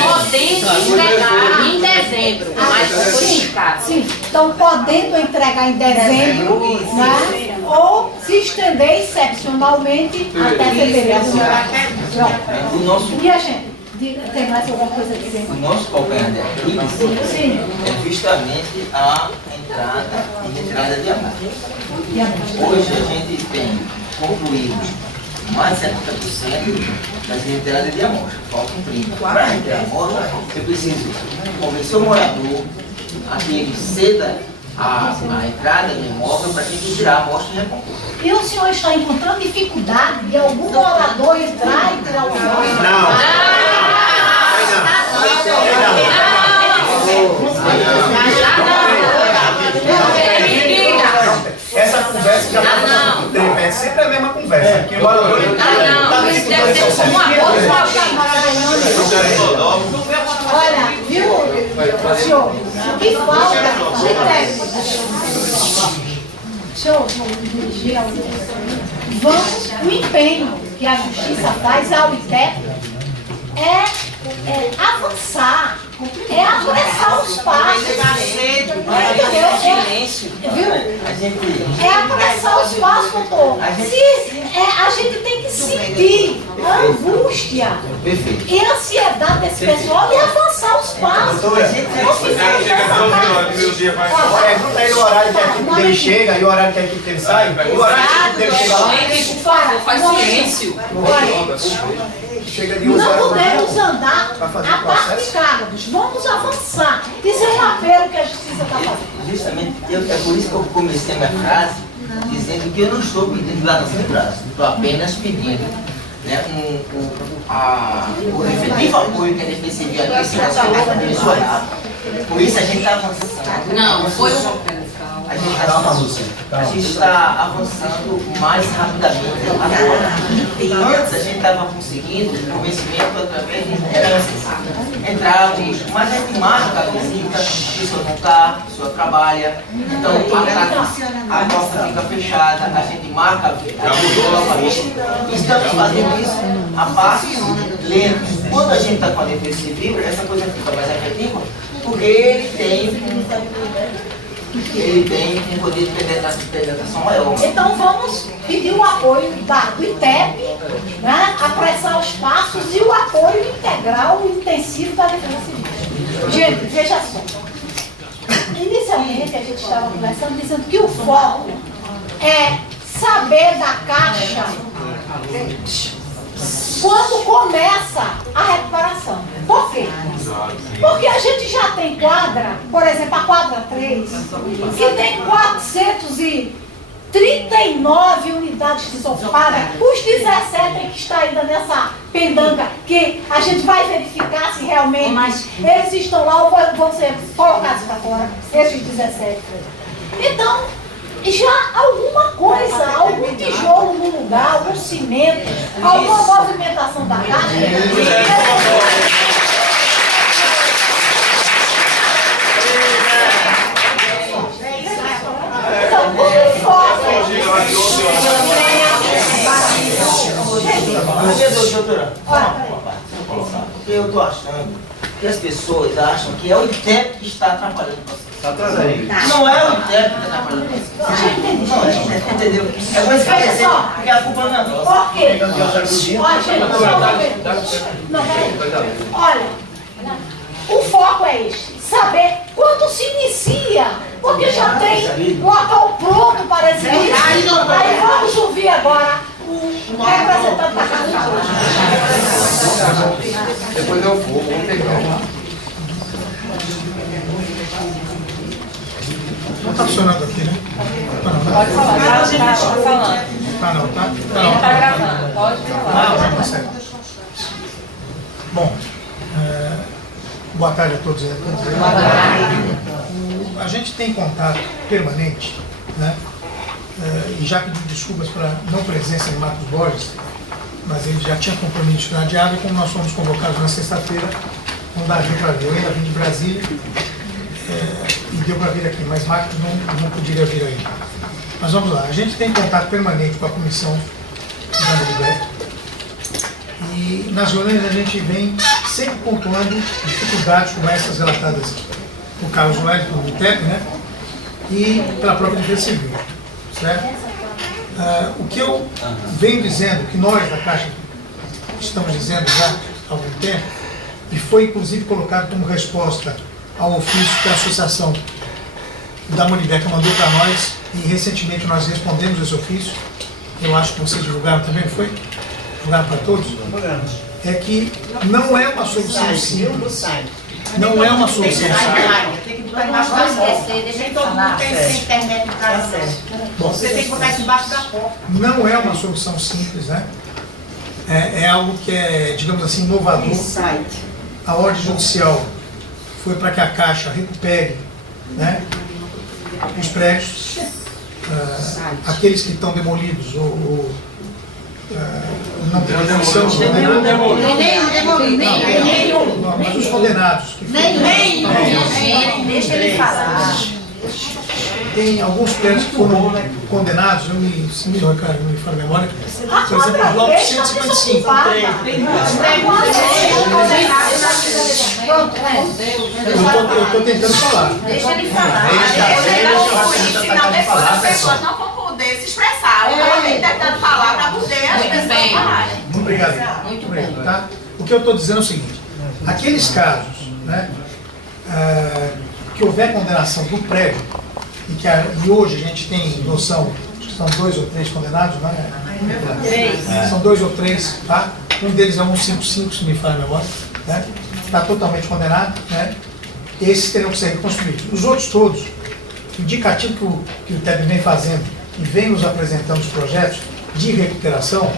Podendo entregar em dezembro, mas foi indicado. Sim, então podendo entregar em dezembro, né? Ou se estender excepcionalmente até fevereiro. Pronto. E a gente? Tem mais alguma coisa a dizer? O nosso calcanhar de Aquiles Sim. é justamente a entrada e retirada de amor. E a- Hoje a gente tem concluído mais de 70% das retiradas de amostra. Faltam 30%. Para retirar a amostra, eu preciso convencer o morador a que ele ceda a entrada do imóvel para a gente tirar a amostra e recompor. E o senhor está encontrando dificuldade de algum morador entrar e tirar o imóvel? Essa conversa já está muito tempo, é sempre a mesma conversa. Que o morador isso deve ser como uma Olha, viu, senhor, o que falta de técnicos? Deixa eu dirigir ao vamos, o empenho que a justiça faz ao ITEP é avançar, é apressar os passos. Viu? É apressar os passos, doutor. A gente tem que sentir a angústia e a ansiedade desse pessoal e avançar os passos. Pergunta aí o horário que a equipe dele chega e o horário que a equipe dele sai. O horário que a equipe dele chega lá. Faz silêncio. Não podemos andar a pasticados. Vamos avançar. Isso é um apelo que a justiça está fazendo. Justamente, é por isso que eu comecei a minha frase dizendo que eu não estou pedindo dilatação de prazo, estou apenas pedindo, né, o efetivo apoio que a Defesa Civil aqui se mencionava. Por isso a gente está avançando. Não, foi a gente está avançando mais rapidamente agora. Antes a gente estava conseguindo convencimento através de lideranças. Entrávamos, mas a gente marca a visita, a pessoa não está, a pessoa trabalha, então a porta fica fechada, a gente marca a visita novamente. Estamos fazendo isso a passos lentos. Quando a gente está com a Defesa Civil, essa coisa fica mais efetiva, porque ele tem um poder de penetração maior. Então vamos pedir o apoio do ITEP, né, apressar os passos e o apoio integral e intensivo da Defesa Civil. Gente, veja só. Inicialmente a gente estava conversando dizendo que o foco é saber da Caixa quando começa a recuperação. Por quê? Porque a gente já tem quadra, por exemplo, a quadra 3, que tem 439 unidades desocupadas, os 17 que está ainda nessa pendanga, que a gente vai verificar se realmente eles estão lá ou vão ser colocados para fora, esses 17. Então, já alguma coisa, algum tijolo no lugar, algum cimento, alguma movimentação da caixa. Então, como foco. Doutora, porque eu estou achando que as pessoas acham que é o ITEP que está atrapalhando o processo. Não é o ITEP que está atrapalhando o processo. Entendeu? É bom esclarecer, porque a culpa não é nossa. Por quê? Olha, o foco é este, saber quando se inicia, porque já tem local pronto para exibir. Aí vamos ouvir agora o representante da Casa de Depois eu vou pegar. Não está funcionando aqui, né? Pode falar, está falando. Ah, não, tá? Ele está gravando, pode falar. Tá certo. Bom, boa tarde a todos. A gente tem contato permanente, né? E já pedi desculpas pela não presença de Marcos Borges, mas ele já tinha compromisso na diária, e como nós fomos convocados na sexta-feira, não dá para vir. Eu ainda vim de Brasília e deu para vir aqui, mas Marcos não poderia vir ainda. Mas vamos lá, a gente tem contato permanente com a comissão da Mulher e nas reuniões a gente vem sempre pontuando dificuldades como essas relatadas por Carlos Wellington, do ITEP, né? E pela própria Defesa Civil, certo? O que eu venho dizendo, que nós da Caixa estamos dizendo já há algum tempo, e foi inclusive colocado como resposta ao ofício que a Associação da Monibeca mandou para nós, e recentemente nós respondemos esse ofício, eu acho que vocês divulgaram também, não foi? Divulgaram para todos? É que não é uma solução simples. Não é uma solução simples. botar embaixo da porta. Deixa Nem ele todo mundo falar. tem internet em casa. Bom, Você tem que botar isso embaixo da porta. não é uma solução simples, né? É algo que é, digamos assim, inovador. A ordem judicial foi para que a Caixa recupere, né, os prédios, aqueles que estão demolidos ou não tem demolição, não, mas os condenados. Deixa ele falar. Tem alguns prédios que foram condenados, se me fala a memória, por exemplo, o bloco 155. Eu estou tentando falar. Deixa ele falar. Senão depois as pessoas não vão poder se expressar. Ela tem tentado falar para poder as pessoas falarem. Muito obrigado. Muito bem. Tá? O que eu estou dizendo é o seguinte, aqueles casos, né, que houver condenação do prédio, e hoje a gente tem noção que são 2 ou 3 condenados, né? 3. São 2 ou 3, tá? Um deles é 155, se me falha a memória, né? Está totalmente condenado, né? Esses terão que ser reconstruídos. Os outros todos, indicativo que o TEB vem fazendo e vem nos apresentando os projetos de recuperação,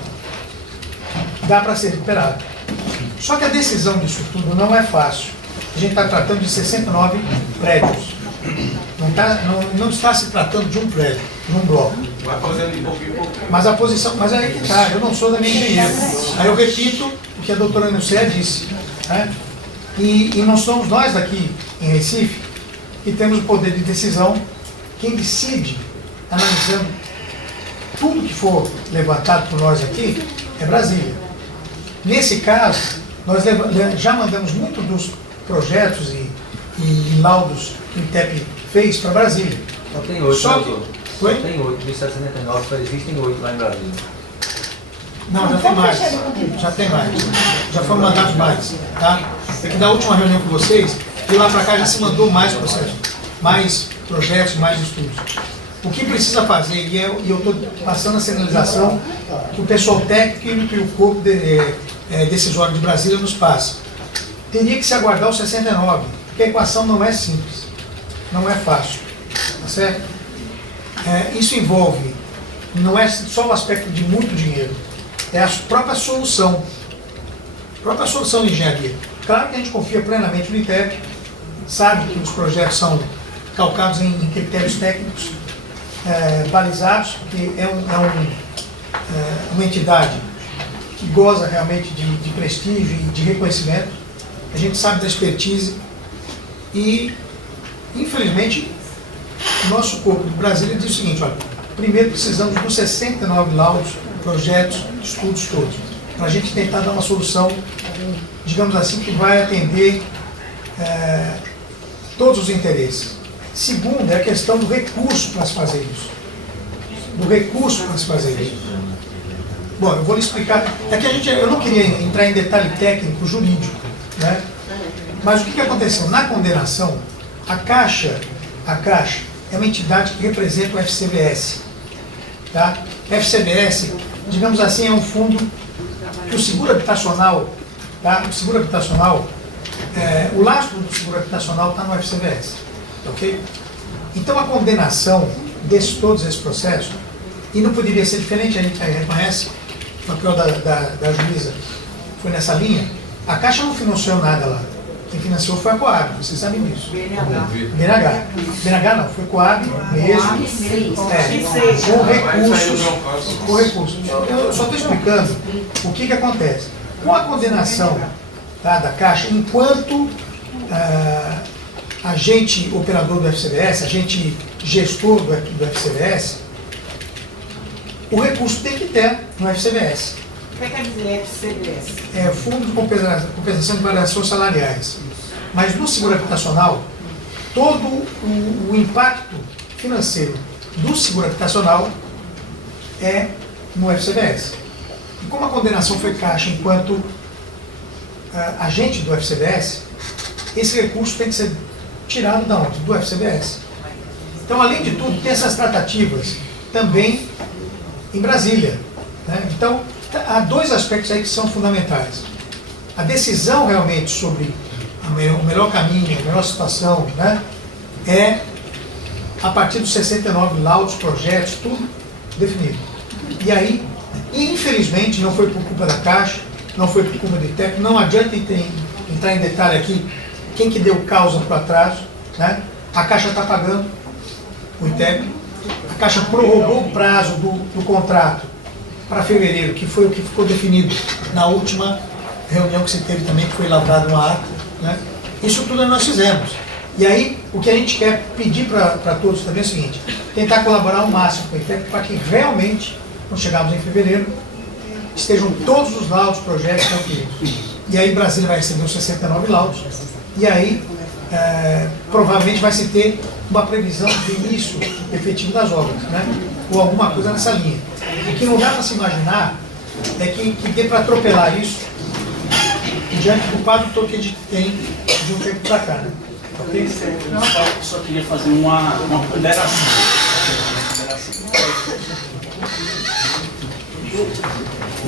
dá para ser recuperado. Só que a decisão disso tudo não é fácil. A gente está tratando de 69 prédios. Não está se tratando de um prédio, de um bloco. Vai fazendo de pouquinho em pouquinho. Mas a posição, mas aí que está, eu não sou da minha engenheira. Aí eu repito o que a doutora Nilceia disse. Né? E não somos nós daqui em Recife que temos o poder de decisão. Quem decide, analisando tudo que for levantado por nós aqui, é Brasília. Nesse caso, nós já mandamos muito dos projetos e laudos que o INTEP fez para Brasília. Só tem 8, Só doutor. que, Só tem 8, de 79, só existem 8 lá em Brasília. Não, já tem mais. Já tem mais. Já foram mandados mais. Tá? É que da última reunião com vocês, de lá para cá já se mandou mais processos, mais projetos, mais estudos. O que precisa fazer, e eu estou passando a sinalização que o pessoal técnico e que o corpo decisório de Brasília nos passa. Teria que se aguardar os 69, porque a equação não é simples, não é fácil. Tá certo? Isso envolve, não é só o aspecto de muito dinheiro, é a própria solução de engenharia. Claro que a gente confia plenamente no INTEP, sabe que os projetos são calcados em critérios técnicos, balizados, porque é uma entidade que goza realmente de prestígio e de reconhecimento. A gente sabe da expertise e, infelizmente, o nosso corpo de Brasília diz o seguinte, olha, primeiro precisamos dos 69 laudos, projetos, estudos todos, para a gente tentar dar uma solução, digamos assim, que vai atender todos os interesses. Segundo, é a questão do recurso para se fazer isso. Bom, eu vou lhe explicar. É que eu não queria entrar em detalhe técnico, jurídico, né? Mas o que aconteceu? Na condenação, a Caixa é uma entidade que representa o FCBS. Tá? FCBS, digamos assim, é um fundo que o seguro habitacional, tá? O lastro do seguro habitacional está no FCBS. Ok? Então a condenação de todos esses processos, e não poderia ser diferente, a gente reconhece, o papel da juíza foi nessa linha, a Caixa não financiou nada lá. Quem financiou foi a Coab, vocês sabem disso. BNH não, foi Coab mesmo, com recursos. Eu só estou explicando o que acontece. Com a condenação, tá, da Caixa, enquanto agente operador do FCBS, agente gestor do FCBS, o recurso tem que ter no FCBS. O que quer dizer FCBS? É Fundo de Compensação de Variações Salariais. Mas no seguro habitacional, todo o impacto financeiro do seguro habitacional é no FCBS. E como a condenação foi Caixa enquanto agente do FCBS, esse recurso tem que ser tirado da onde? Do FCBS. Então, além de tudo, tem essas tratativas também em Brasília. Né? Então, há dois aspectos aí que são fundamentais. A decisão realmente sobre o melhor caminho, a melhor situação, né? é a partir dos 69 laudos, projetos, tudo definido. E aí, infelizmente, não foi por culpa da Caixa, não foi por culpa do ITEP, não adianta entrar em detalhe aqui quem que deu causa para o atraso, né? A Caixa está pagando o ITEP, a Caixa prorrogou o prazo do contrato para fevereiro, que foi o que ficou definido na última reunião que se teve também, que foi elaborada uma ata, né? Isso tudo nós fizemos. E aí, o que a gente quer pedir para todos também é o seguinte, tentar colaborar ao máximo com o ITEP para que realmente, quando chegarmos em fevereiro, estejam todos os laudos, projetos tranquilos. E aí Brasília vai receber os 69 laudos, e aí provavelmente vai se ter uma previsão de início efetivo das obras, né? Ou alguma coisa nessa linha. O que não dá para se imaginar é que dê para atropelar isso diante do quadro todo que a gente tem de um tempo para cá, né? Okay? Eu só queria fazer uma ponderação.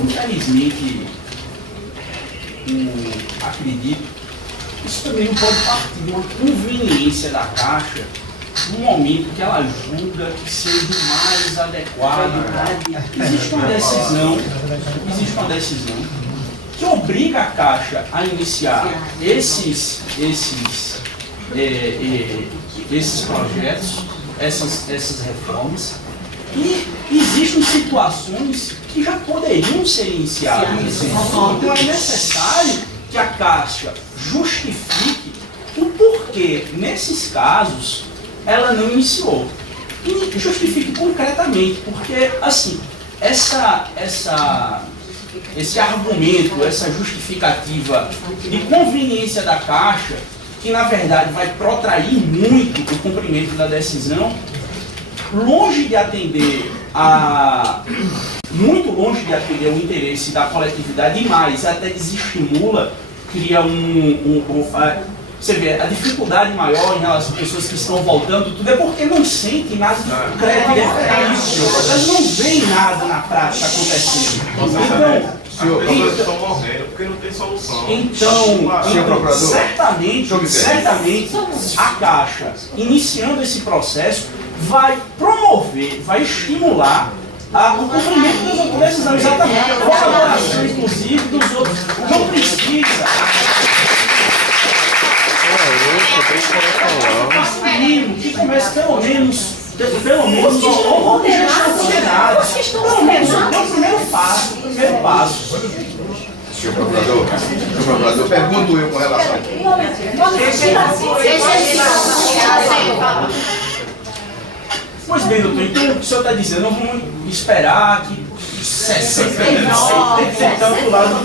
Infelizmente, acredito, isso também não pode partir de uma conveniência da Caixa no momento que ela julga que seja o mais adequado. Existe uma decisão que obriga a Caixa a iniciar esses projetos, essas reformas, e existem situações que já poderiam ser iniciadas. Então é necessário que a Caixa justifique o porquê, nesses casos, ela não iniciou. E justifique concretamente, porque, assim, esse argumento, essa justificativa de conveniência da Caixa, que na verdade vai protrair muito o cumprimento da decisão, longe de atender muito longe de atender o interesse da coletividade, e mais, até desestimula, cria você vê, a dificuldade maior em relação às pessoas que estão voltando, tudo é porque não sentem nada de concreto e diferente. Elas não veem nada na prática acontecendo. Então, estão morrendo porque não tem solução. Então, certamente a Caixa, iniciando esse processo, vai promover, vai estimular o cumprimento das outras decisões, exatamente, a colaboração, inclusive, dos outros. Não precisa. Que comece pelo menos ao longo de gestão coordenada. Pelo menos o primeiro passo. Senhor procurador, pergunto eu com relação. Pois bem, doutor, então o senhor está dizendo, não vamos esperar que 69 tem tanto lado.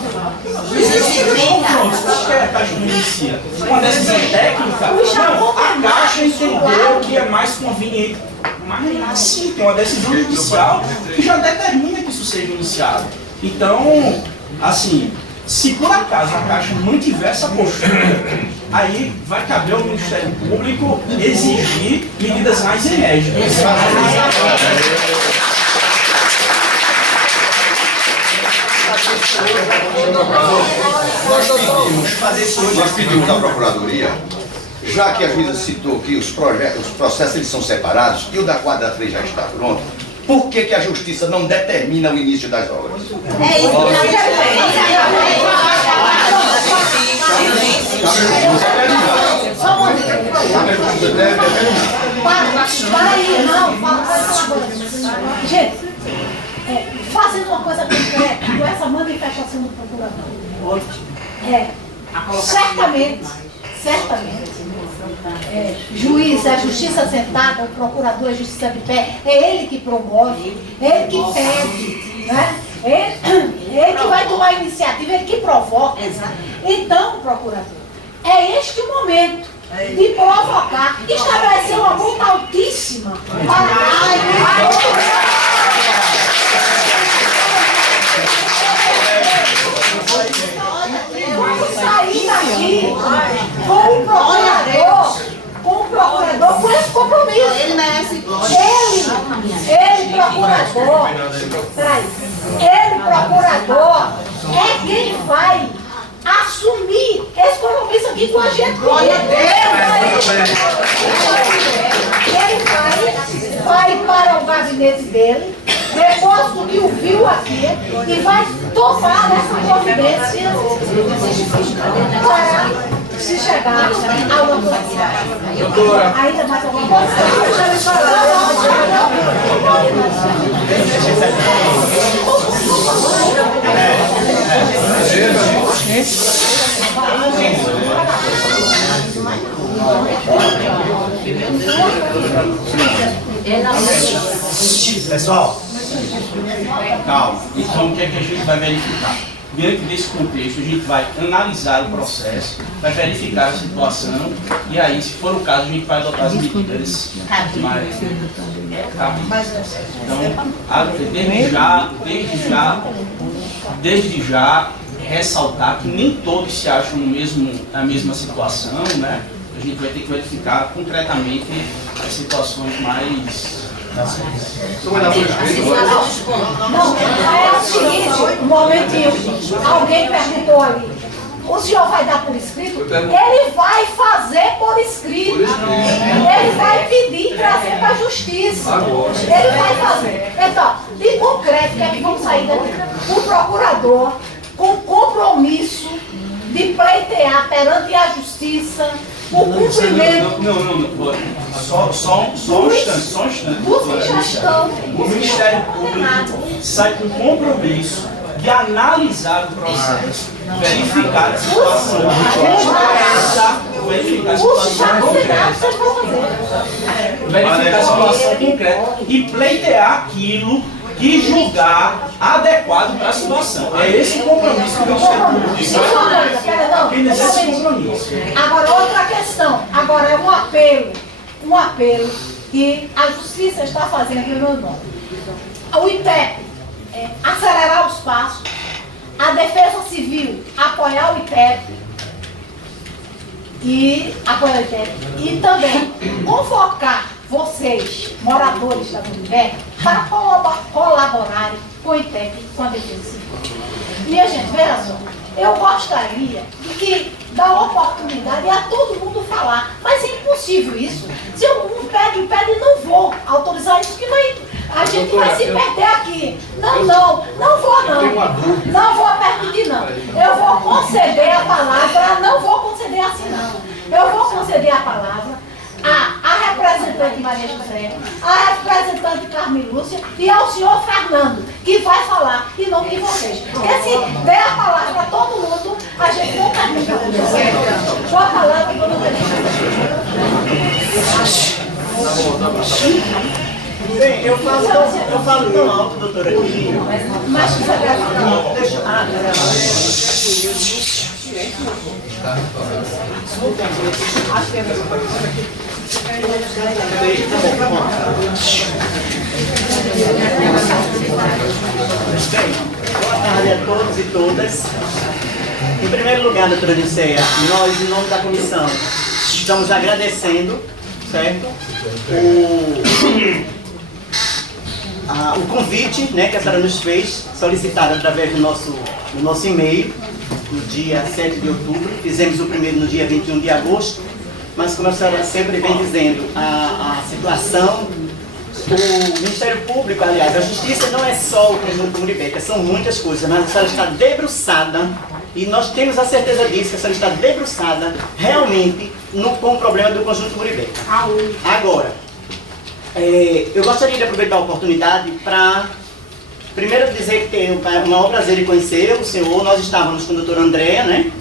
Pronto, por que a Caixa não inicia? Uma decisão técnica, não, a Caixa entendeu que é mais conveniente. Mas sim, tem uma decisão judicial que já determina que isso seja iniciado. Então, assim, se por acaso a Caixa mantiver essa postura, aí vai caber ao Ministério Público exigir medidas mais enérgicas. Nós pedimos à Procuradoria, já que a juíza citou que os processos eles são separados e o da quadra 3 já está pronto, por que a Justiça não determina o início das obras? É isso Para aí, não, fala. Gente, fazendo uma coisa concreta, com essa manifestação do procurador. Certamente, juiz, a justiça sentada, o procurador, a justiça de pé, é ele que promove, é ele que pede, né? Ele que vai tomar a iniciativa, ele que provoca. Então, procurador, é este o momento de provocar, estabelecer uma multa altíssima vamos sair daqui com o procurador com esse compromisso. Ele merece. Ele, procurador, é quem vai assumir esse compromisso aqui com a gente. Glória a Deus! Ele vai para o gabinete dele, depois do que o viu aqui, e vai tomar essa providência para se chegar ao doutora. Ainda mais alguma coisa? Pessoal, Calma. Então, o que é que a gente vai verificar? Diante desse contexto, a gente vai analisar o processo, vai verificar a situação e aí, se for o caso, a gente vai adotar as medidas mais cabíveis. Então, desde já, ressaltar que nem todos se acham na mesma situação, né? A gente vai ter que verificar concretamente as situações mais... Não, é o seguinte, um momentinho, alguém perguntou ali, o senhor vai dar por escrito? Ele vai fazer por escrito. Ele vai pedir e trazer para a justiça. Ele vai fazer. Então, de concreto, que é que vamos sair daqui? O procurador, com compromisso de pleitear perante a justiça o cumprimento. Não. Só um instante. O Ministério Público sai com compromisso de analisar o processo, verificar a situação concreta e pleitear aquilo que julgar adequado para a situação. É esse compromisso que nós temos. Apenas esse compromisso. Agora, outra questão. Agora, é um apelo que a Justiça está fazendo em meu nome. O IPEP acelerar os passos, a Defesa Civil apoiar o IPEP e também convocar vocês, moradores da Univer, para colaborarem com o IPEP e com a Defesa Civil. Minha gente, veja só, eu gostaria de que dar oportunidade a todo mundo falar, mas é impossível isso. Se o mundo pede, não vou autorizar isso, que a gente vai se perder aqui. Não vou não. Não vou permitir não. Eu vou conceder a palavra, não vou conceder assim não. Eu vou conceder a palavra a representante Maria José, a representante Carmen Lúcia e ao senhor Fernando, que vai falar em nome de vocês. Porque se der a palavra para todo mundo, a gente não termina com isso. Só a palavra que eu não bem, eu falo tão alto, doutora, aqui. Mas deixa boa tarde a todos e todas. Em primeiro lugar, doutora Niceia, nós, em nome da comissão, estamos agradecendo, certo? O convite, né, que a senhora nos fez, solicitado através do nosso e-mail, no dia 7 de outubro. Fizemos o primeiro no dia 21 de agosto, mas como a senhora sempre vem dizendo, a situação, o Ministério Público, aliás, a Justiça não é só o conjunto Muribeca, são muitas coisas, mas a senhora está debruçada, e nós temos a certeza disso, que a senhora está debruçada realmente com o problema do conjunto Muribeca. Agora, eu gostaria de aproveitar a oportunidade para primeiro dizer que tenho o maior prazer em conhecer o senhor. Nós estávamos com o doutor André, né?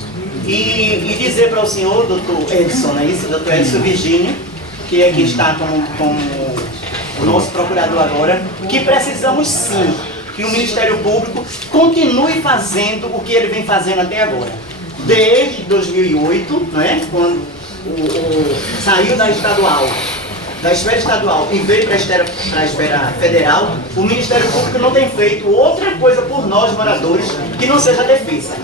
E dizer para o senhor, doutor Edson, não é isso? Doutor Edson Virgínio, que aqui está como o nosso procurador agora, que precisamos sim que o Ministério Público continue fazendo o que ele vem fazendo até agora. Desde 2008, né? Quando saiu da esfera estadual e veio para a esfera federal, o Ministério Público não tem feito outra coisa por nós, moradores, que não seja a defesa.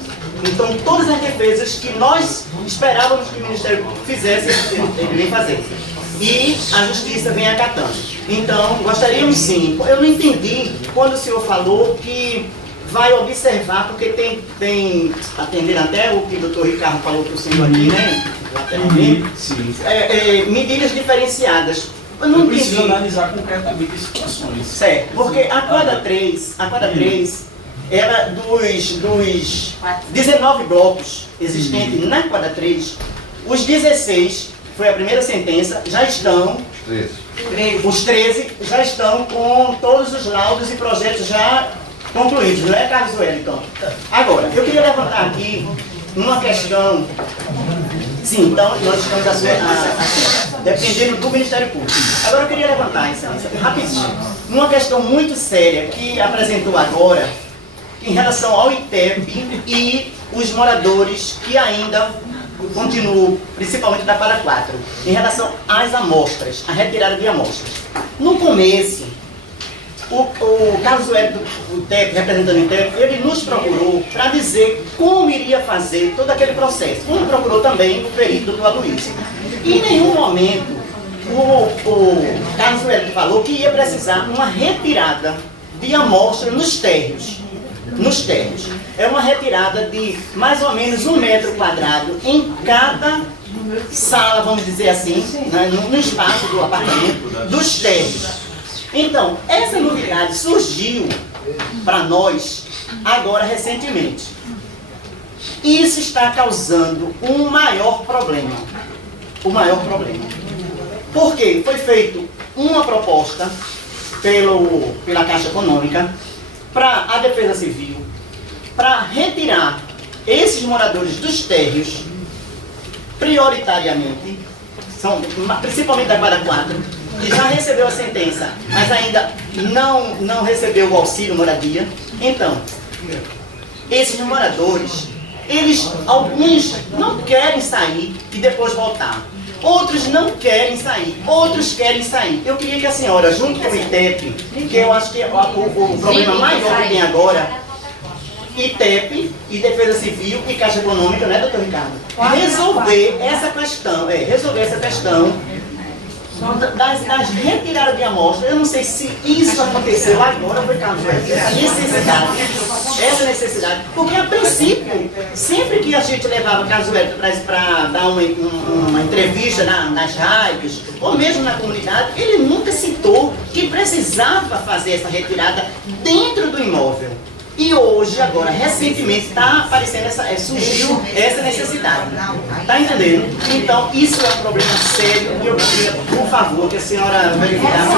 Então, todas as defesas que nós esperávamos que o Ministério Público fizesse, ele vem fazendo. E a Justiça vem acatando. Então, gostaríamos sim, eu não entendi quando o senhor falou que vai observar, porque tem atendendo até o que o doutor Ricardo falou para o senhor aqui, né? Lateralmente, Sim. medidas diferenciadas. Eu Eu não preciso entendi. analisar concretamente as situações. Certo, porque a quadra 3 era dos 19 blocos existentes na quadra 3, os 16, foi a primeira sentença, já estão, os 13 já estão com todos os laudos e projetos já concluídos, não é, Carlos Wellington? Agora, eu queria levantar aqui uma questão. Sim, então nós estamos dependendo do Ministério Público. Agora eu queria levantar, excelência, rapidinho, uma questão muito séria que apresentou agora em relação ao ITEP e os moradores que ainda continuam, principalmente da quadra 4, em relação às amostras, a retirada de amostras. No começo, o Carlos Wellington, o ITEP, representando o ITEP, ele nos procurou para dizer como iria fazer todo aquele processo. Como procurou também o perito do Aloysio. E em nenhum momento o Carlos Wellington falou que ia precisar uma retirada de amostra nos térreos. É uma retirada de mais ou menos 1 metro quadrado em cada sala, vamos dizer assim, né, no espaço do apartamento, dos térreos. Então, essa novidade surgiu para nós agora recentemente. Isso está causando um maior problema. Por quê? Foi feita uma proposta pela Caixa Econômica para a Defesa Civil, para retirar esses moradores dos térreos, prioritariamente, principalmente da quadra 4, que já recebeu a sentença, mas ainda não recebeu o auxílio moradia. Então, esses moradores, alguns não querem sair e depois voltar. Outros não querem sair, outros querem sair. Eu queria que a senhora, junto com o ITEP, que eu acho que é o problema maior que tem agora, ITEP e Defesa Civil e Caixa Econômica, né, doutor Ricardo? Resolver essa questão das retiradas de amostra. Eu não sei se isso aconteceu agora, foi Carlos Wellington, essa necessidade, porque a princípio, sempre que a gente levava Carlos Wellington para dar uma entrevista nas rádios, ou mesmo na comunidade, ele nunca citou que precisava fazer essa retirada dentro do imóvel. E hoje, agora, recentemente, está aparecendo surgiu essa necessidade. Está entendendo? Então, isso é um problema sério e eu queria, por favor, que a senhora verificasse.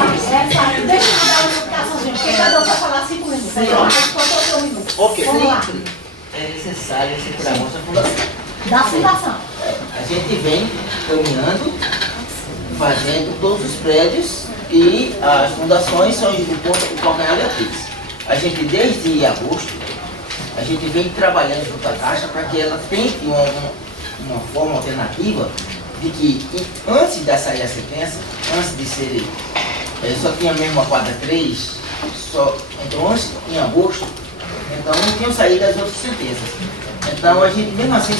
Deixa eu dar uma explicaçãozinha, porque cada um vai falar 5 minutos. Ok. Vamos lá. É necessário segurar a mostra da fundação. Da fundação. A gente vem caminhando, fazendo todos os prédios e as fundações são o calcanhar de Aquiles. A gente, desde agosto, a gente vem trabalhando junto à Caixa para que ela tente uma forma alternativa de que antes de sair a sentença, antes de ser, só tinha mesmo a quadra 3, então antes, em agosto, então não tinham saído as outras sentenças. Então a gente, mesmo assim,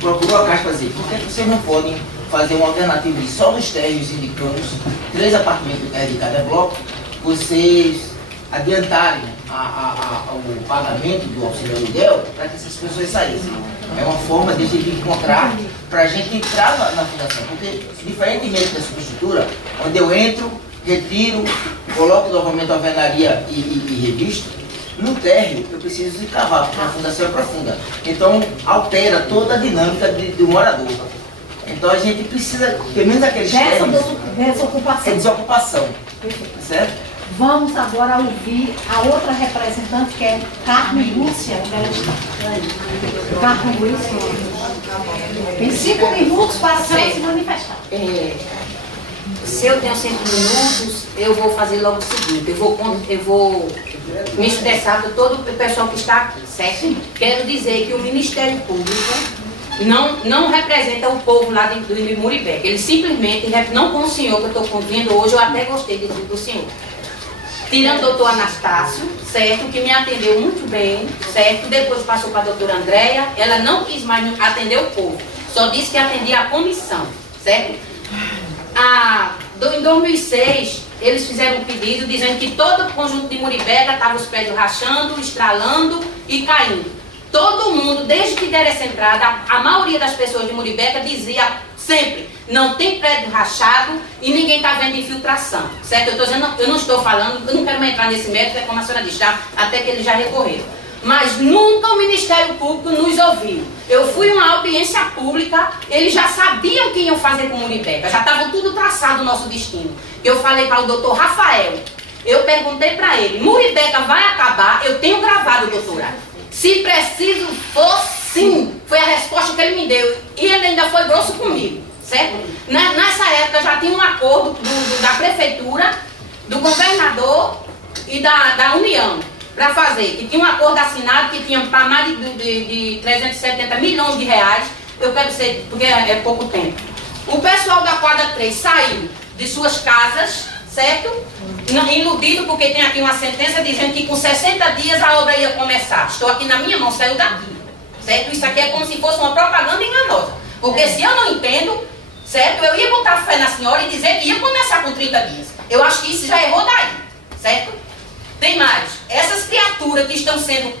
procurou a Caixa para dizer, por que vocês não podem fazer uma alternativa de só nos térreos indicamos 3 apartamentos de cada bloco, vocês adiantarem o pagamento do auxílio aluguel para que essas pessoas saíssem. É uma forma de a gente encontrar, para a gente entrar na fundação, porque diferentemente da subestrutura, onde eu entro, retiro, coloco novamente a alvenaria e revisto, no térreo eu preciso de cavar, porque a fundação é profunda. Então altera toda a dinâmica do morador. Então a gente precisa, pelo menos aqueles térreos, desocupação. Certo? Vamos agora ouvir a outra representante, que é Carmen Lúcia. Carmen Lúcia. Tem 5 minutos para se manifestar. Se eu tenho 5 minutos, eu vou fazer logo o seguinte, eu vou me expressar para todo o pessoal que está aqui, certo? Quero dizer que o Ministério Público não representa o povo lá do Imuribeca. Ele simplesmente, não com o senhor que eu estou vendo hoje, eu até gostei do senhor. Tirando o doutor Anastácio, certo, que me atendeu muito bem, certo, depois passou para a doutora Andréia, ela não quis mais atender o povo, só disse que atendia a comissão, certo? A Em 2006, eles fizeram um pedido dizendo que todo o conjunto de Muribeca estava os prédios rachando, estralando e caindo. Todo mundo, desde que deram essa entrada, a maioria das pessoas de Muribeca dizia sempre, não tem prédio rachado e ninguém está vendo infiltração, certo? Eu não estou falando, eu não quero entrar nesse mérito, é como a senhora disse, até que eles já recorreram. Mas nunca o Ministério Público nos ouviu. Eu fui a uma audiência pública, eles já sabiam o que iam fazer com Muribeca, já estava tudo traçado o nosso destino. Eu falei para o doutor Rafael, eu perguntei para ele, Muribeca vai acabar? Eu tenho gravado, doutora. Se preciso for, sim. Foi a resposta que ele me deu. E ele ainda foi grosso comigo, certo? Nessa época já tinha um acordo da prefeitura, do governador e da União para fazer. Que tinha um acordo assinado que tinha para mais de 370 milhões de reais. Eu quero ser, porque é pouco tempo. O pessoal da quadra 3 saiu de suas casas, certo? Iludido, porque tem aqui uma sentença dizendo que com 60 dias a obra ia começar. Estou aqui na minha mão, saiu daqui, certo? Isso aqui é como se fosse uma propaganda enganosa. Porque se eu não entendo, certo? Eu ia botar fé na senhora e dizer que ia começar com 30 dias. Eu acho que isso já errou daí, certo? Tem mais. Essas criaturas que estão sendo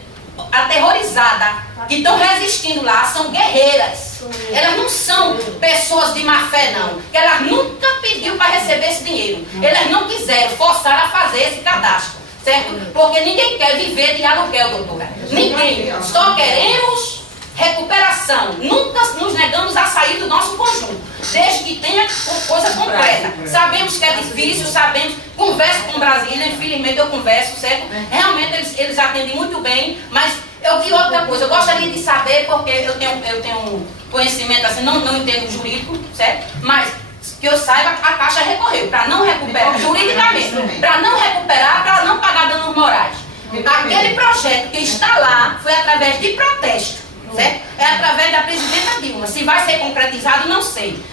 aterrorizadas, que estão resistindo lá, são guerreiras. Elas não são pessoas de má fé, não. Elas nunca pediu para receber esse dinheiro. Elas não quiseram forçar a fazer esse cadastro, certo? Porque ninguém quer viver de aluguel, doutora. Ninguém. Só queremos recuperação. Nunca nos negamos a sair do nosso conjunto, desde que tenha coisa concreta. Sabemos que é difícil, sabemos. Converso com Brasília, infelizmente eu converso, certo? Realmente eles atendem muito bem, mas e outra coisa, eu gostaria de saber, porque eu tenho conhecimento assim, não entendo jurídico, certo? Mas que eu saiba, a Caixa recorreu para não recuperar, juridicamente, para não recuperar, para não pagar danos morais. Aquele projeto que está lá foi através de protesto, certo? É através da presidenta Dilma. Se vai ser concretizado, não sei.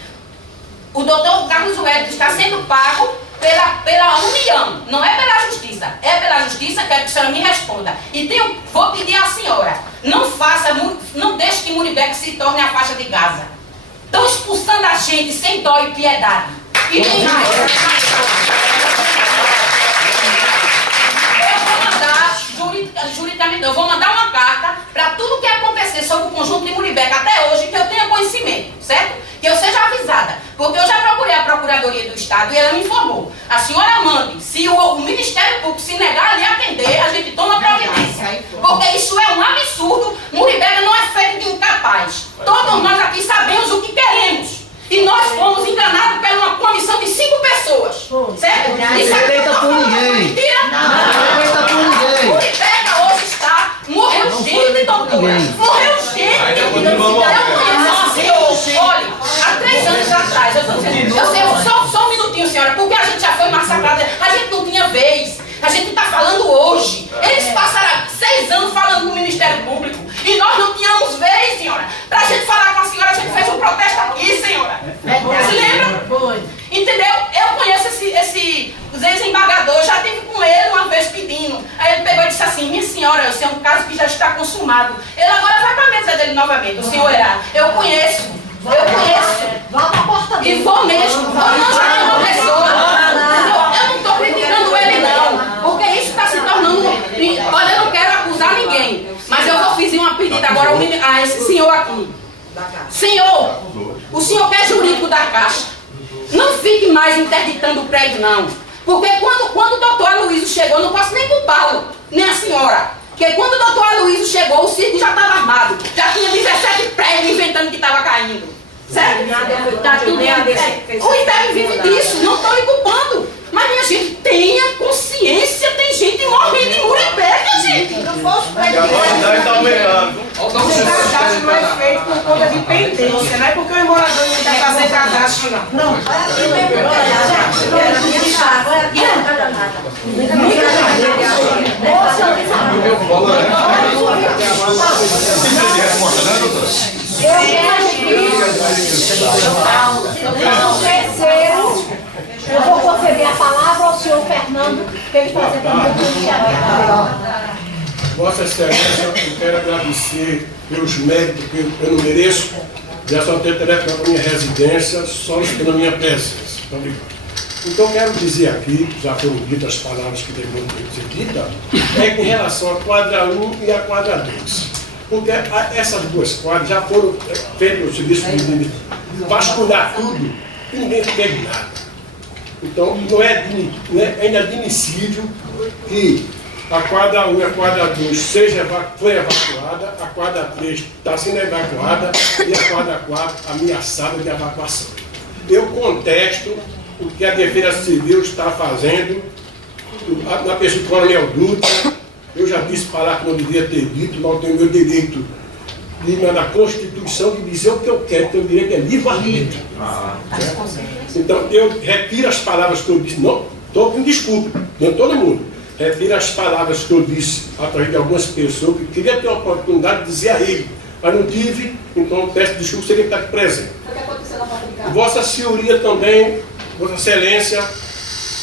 O doutor Carlos Wellington está sendo pago pela União, não é pela Justiça. É pela Justiça, quero que a senhora me responda. E vou pedir à senhora, não deixe que Muribeca se torne a faixa de Gaza. Estão expulsando a gente sem dó e piedade. E nem mais. Eu vou mandar, juridicamente, eu vou mandar uma carta para tudo que acontecer sobre o conjunto de Muribeca até hoje, que eu tenha conhecimento, certo? Que eu seja avisada. Porque eu já procurei a Procuradoria do Estado e ela me informou. A senhora mande, se o Ministério Público se negar a lhe atender, a gente toma providência. Porque isso é um absurdo. Muribeca não é feito de incapaz. Todos nós aqui sabemos o que queremos. E nós fomos enganados por uma comissão de 5 pessoas. Certo? Não é feita por ninguém. Mentira? Não é feita por ninguém. Muribeca hoje está. Morreu gente, doutora. Morreu gente. Eu conheço, senhor. Olha, há 3 anos atrás, eu sei, só um minutinho, senhora, porque a gente já foi massacrada, a gente não tinha vez, a gente está falando hoje. Eles passaram 6 anos falando com o Ministério Público e nós não tínhamos vez, senhora. Para a gente falar com a senhora, a gente fez um protesto aqui, senhora. Se lembra? Foi. Entendeu? Eu conheço esse desembargador, já estive com ele uma vez pedindo. Aí ele pegou e disse assim, minha senhora, esse é um caso que já está consumado. Ele agora vai para a mesa dele novamente, o senhor irá. Eu conheço. Vá pra porta dele. E vou mesmo. Vou não já é uma pessoa. Eu não estou criticando ele, não. Porque isso está se tornando. Olha, eu não quero acusar ninguém. Mas eu vou fazer uma pedida agora a esse senhor aqui. Senhor, o senhor que é jurídico da Caixa, não fique mais interditando o prédio, não. Porque quando o doutor Aloysio chegou, eu não posso nem culpá-lo, nem a senhora. Porque quando o doutor Aloysio chegou, o circo já estava armado. Já tinha 17 prédios inventando que estava caindo. Certo? Tá tudo o INDEB vive disso, não estou lhe culpando. Mas minha gente, tenha consciência, tem gente morrendo em Muribeca, gente. Não fosse prédio. Está aumentando. Esse cadastro não é feito por conta de pendência, não é porque o morador não quer fazer cadastro, não. Não, eu vou conceder a palavra ao senhor Fernando, que ele está sentando no Vossa Excelência, eu quero agradecer pelos méritos que eu não mereço, já só ter telefone para minha residência, só esperando a minha presença. Muito obrigado. Então, quero dizer aqui, já foram ditas as palavras que deveriam ser ditas, é que em relação à quadra 1 e à quadra 2. Porque essas duas quadras já foram feitas no serviço de vasculhar tudo e ninguém teve nada. Então, não é inadmissível que a quadra 1 e a quadra 2 foi evacuada, a quadra 3 está sendo evacuada e a quadra 4 ameaçada de evacuação. Eu contesto o que a Defesa Civil está fazendo na pessoa do Coronel Dutra. Eu já disse para lá que não devia ter dito, não tenho meu direito na Constituição de dizer o que eu quero, tenho o direito é livre-arbítrio. Então eu retiro as palavras que eu disse, não, estou com desculpa, não todo mundo. Retiro as palavras que eu disse através de algumas pessoas que queria ter a oportunidade de dizer a ele, mas não tive, então peço desculpa, seria estar aqui presente. Vossa Senhoria também, Vossa Excelência,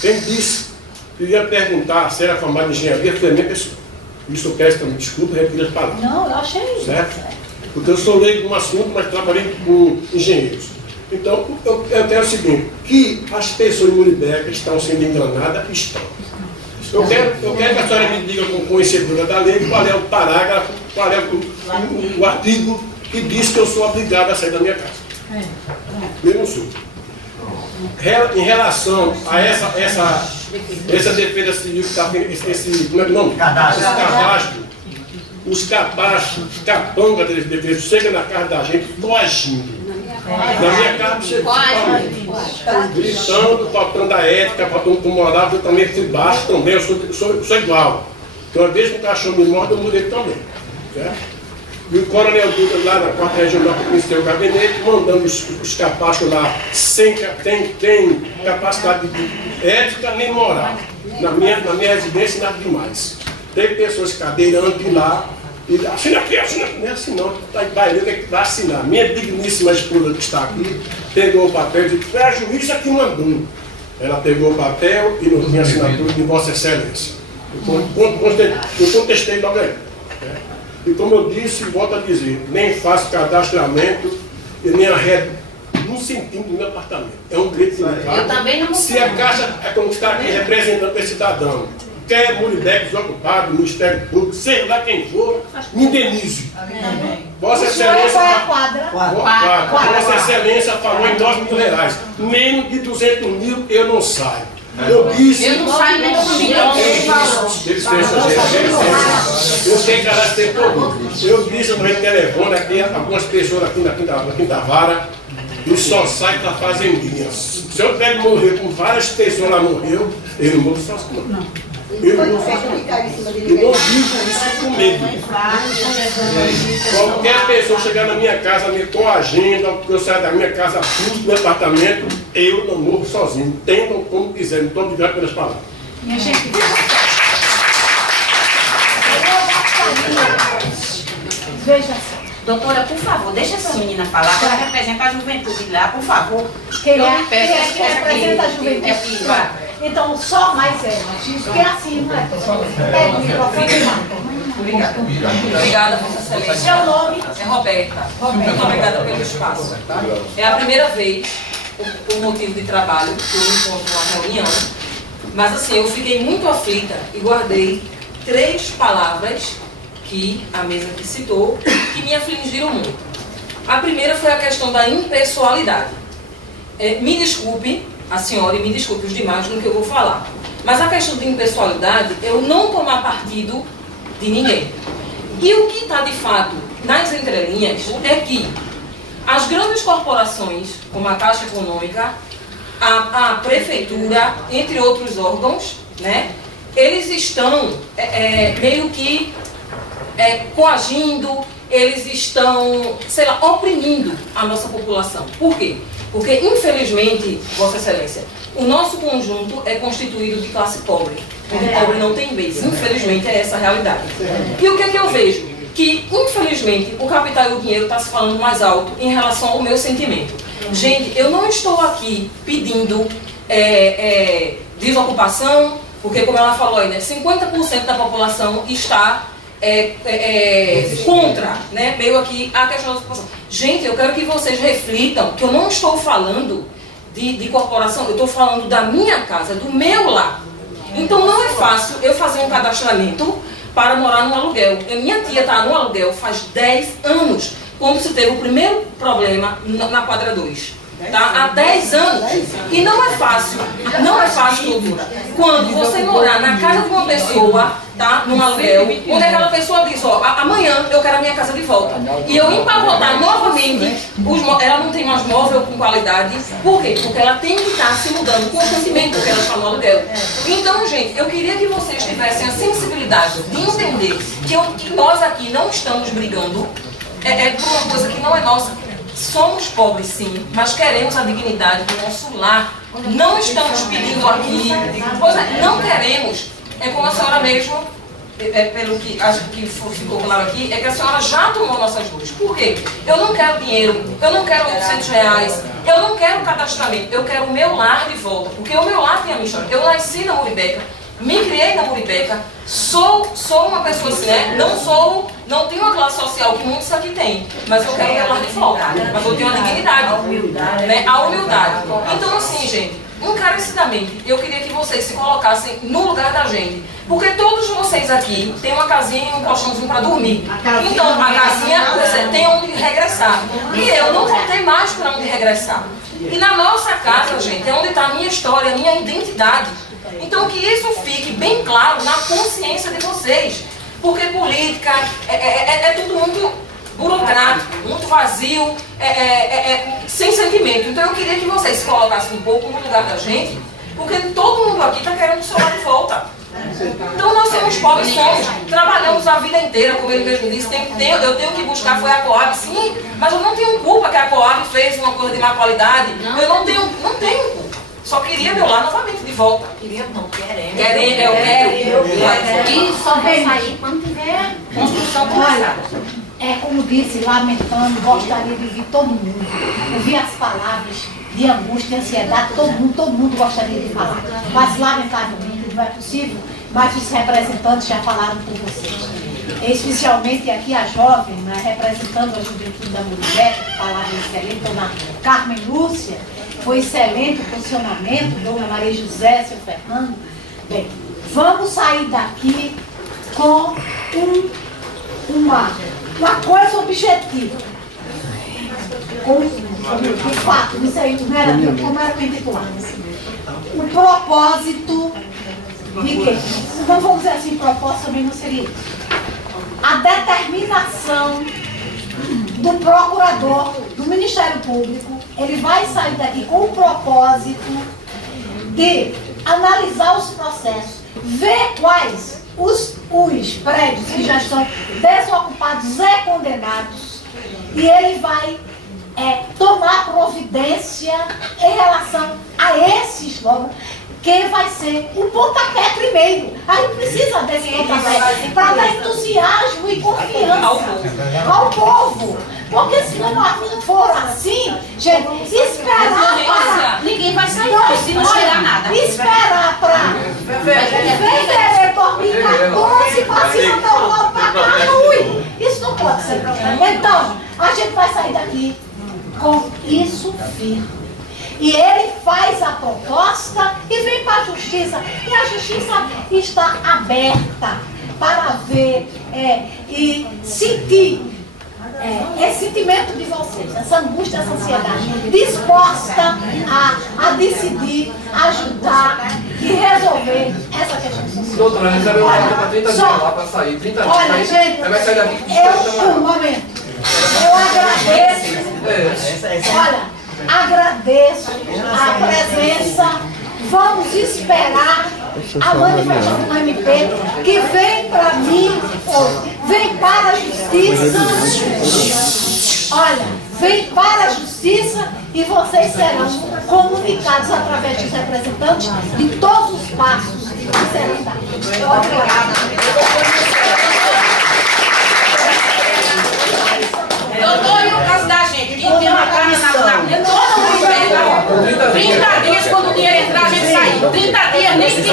quem disse, queria perguntar se era formada em engenharia, foi a minha pessoa. Isso eu peço também desculpa, retiro as palavras. Não, eu achei. Certo? Porque eu sou leigo no assunto, mas trabalhei com engenheiros. Então, eu quero o seguinte, que as pessoas em Muribeca estão sendo enganadas, estão. Eu quero que a senhora me diga com conhecedora da lei qual é o parágrafo, qual é o artigo que diz que eu sou obrigado a sair da minha casa. Eu não sou. Em relação a essa defesa civil que está esse cadastro, os capangas da defesa chegam na casa da gente coagindo. Na minha casa chegou gritando, faltando a ética, faltando com moral, eu também fui baixo também, eu sou igual. Então, uma vez que o cachorro me morde, eu mudei também. Certo? E o Coronel Dutra, lá na 4ª Regional, que conheceu o gabinete, mandando os capachos lá, sem capacidade de ética nem moral. Na minha residência, nada demais. Tem pessoas cadeirantes lá, e assina aqui, não é assim não, está em baile, tem que assinar. Minha digníssima esposa que está aqui, pegou o papel e disse, foi a juíza que mandou. Ela pegou o papel e não tinha assinatura de Vossa Excelência. Eu contestei logo aí. E como eu disse, volto a dizer, nem faço cadastramento e nem arredo um centímetro do meu apartamento. É um direito sindical. Eu também não. Se a Caixa, como está aqui representando esse cidadão, quer Muribeca desocupado, Ministério Público, sei lá quem for, me indenize. Vossa Excelência, Vossa Excelência falou em 9 mil reais. Menos de 200 mil eu não saio. Eu disse. Eu não saio nem do milhão. Eu tenho caráter todo. Eu disse no telefone aqui, algumas pessoas aqui na Quinta Vara, e só sai para fazendinha. Se eu deve morrer com várias pessoas lá morreu, eu não morro sozinho. Não. Eu não vivo isso com medo. Qualquer pessoa chegar na minha casa me coagindo, porque eu saio da minha casa, fujo do meu apartamento, eu não morro sozinho. Entendam como quiser. Muito obrigado pelas palavras. Minha gente. Veja só. Doutora, por favor, deixa essa menina falar, que ela representa a juventude lá, por favor. Quem eu é me peço que representa a juventude? Então, só mais porque assim, não é? Pega o microfone e manda. Obrigada, Vossa Excelência. Seu nome? É Roberta. Muito obrigada pelo espaço. É a primeira vez, por motivo de trabalho, que eu me encontro numa reunião. Mas assim, eu fiquei muito aflita e guardei 3 palavras que a mesa que citou, que me afligiram muito. A primeira foi a questão da impessoalidade. Me desculpe a senhora e me desculpe os demais no que eu vou falar. Mas a questão de impessoalidade é eu não tomar partido de ninguém. E o que está de fato nas entrelinhas é que as grandes corporações, como a Caixa Econômica, a Prefeitura, entre outros órgãos, né, eles estão meio que coagindo, eles estão, sei lá, oprimindo a nossa população. Por quê? Porque, infelizmente, Vossa Excelência, o nosso conjunto é constituído de classe pobre. O pobre não tem vez. Infelizmente, é essa a realidade. E o que é que eu vejo? Que, infelizmente, o capital e o dinheiro está se falando mais alto em relação ao meu sentimento. Gente, eu não estou aqui pedindo desocupação, porque, como ela falou aí, né, 50% da população está contra, né, meio aqui a questão da ocupação. Gente, eu quero que vocês reflitam que eu não estou falando de corporação, eu estou falando da minha casa, do meu lar. Então não é fácil eu fazer um cadastramento para morar num aluguel. Minha tia está no aluguel faz 10 anos, quando se teve o primeiro problema na quadra 2. Tá? Há 10 anos. E não é fácil, doutora, quando você morar na casa de uma pessoa, tá? Num aluguel, onde aquela pessoa diz, ó, amanhã eu quero a minha casa de volta. E eu empacotar novamente, ela não tem mais móvel com qualidade. Por quê? Porque ela tem que estar se mudando constantemente, porque ela está no aluguel. Então, gente, eu queria que vocês tivessem a sensibilidade de entender que nós aqui não estamos brigando por uma coisa que não é nossa. Somos pobres, sim, mas queremos a dignidade do nosso lar. Não estamos pedindo aqui, não queremos. É como a senhora mesmo, pelo que acho que ficou claro aqui, é que a senhora já tomou nossas luzes. Por quê? Eu não quero dinheiro, eu não quero R$800, eu não quero cadastramento, eu quero o meu lar de volta, porque o meu lar tem a minha história. Eu nasci na Muribeca, me criei na Muribeca, sou uma pessoa assim, né? Não tenho uma classe social que muitos aqui têm, mas eu quero o meu lar de volta, mas eu tenho a dignidade, né? A humildade. Então assim, gente, encarecidamente, eu queria que vocês se colocassem no lugar da gente, porque todos vocês aqui têm uma casinha e um colchãozinho para dormir. Então a casinha você tem onde regressar, e eu não vou ter mais para onde regressar. E na nossa casa, gente, é onde está a minha história, a minha identidade. Então que isso fique bem claro na consciência de vocês, porque política é tudo muito burocrático, muito vazio, sem sentimento. Então eu queria que vocês se colocassem um pouco no lugar da gente, porque todo mundo aqui está querendo o seu lado de volta. Então nós somos pobres, trabalhamos a vida inteira, como ele mesmo disse, eu tenho que buscar, foi a Coab, sim, mas eu não tenho culpa que a Coab fez uma coisa de má qualidade, eu não tenho culpa. Só queria meu lar novamente de volta. Eu quero. E só vai sair quando tiver construção começada. É como disse, lamentando, gostaria de ouvir todo mundo. Ouvir as palavras de angústia e ansiedade, todo mundo gostaria de falar. Mas lamentavelmente não é possível, mas os representantes já falaram por vocês. Especialmente aqui a jovem, né, representando a juventude da Muribeca, palavra excelente, dona Carmen Lúcia, foi excelente o posicionamento, dona Maria José, seu Fernando. Bem, vamos sair daqui com uma coisa objetiva. De fato, isso aí não era como era o intitulado. O propósito de quê? Não vamos dizer assim, propósito também não seria isso. A determinação do procurador do Ministério Público, ele vai sair daqui com o propósito de analisar os processos, ver quais os prédios que já estão desocupados e condenados, e ele vai tomar providência em relação a esses logo, que vai ser o pontapé primeiro. Aí precisa desse pontapé para dar entusiasmo e confiança ao povo. Porque se não for assim, gente, esperar para... Ninguém vai sair se não chegar nada. Esperar para fevereiro de 2014 para se mandar o logo para cá, isso não pode ser. Então, a gente vai sair daqui com isso firme. E ele faz a proposta e vem para a justiça. E a justiça está aberta para ver e sentir esse sentimento de vocês, essa angústia, essa ansiedade, disposta a decidir, ajudar e resolver essa questão social. Doutora, nós vamos para 30 dias lá para sair. 30 dias. Olha, gente, vai sair daqui um momento. Eu agradeço. Olha, agradeço a presença. Vamos esperar a manifestação do MP, que vem para mim, vem para a justiça. Olha, vem para a justiça e vocês serão comunicados através dos representantes de todos os passos que serão dados. Obrigada. Doutor, e o caso da gente? Que tem uma carne na todo mundo pega. 30 dias, quando o dinheiro entrar, a gente sai. 30 dias, nem que isso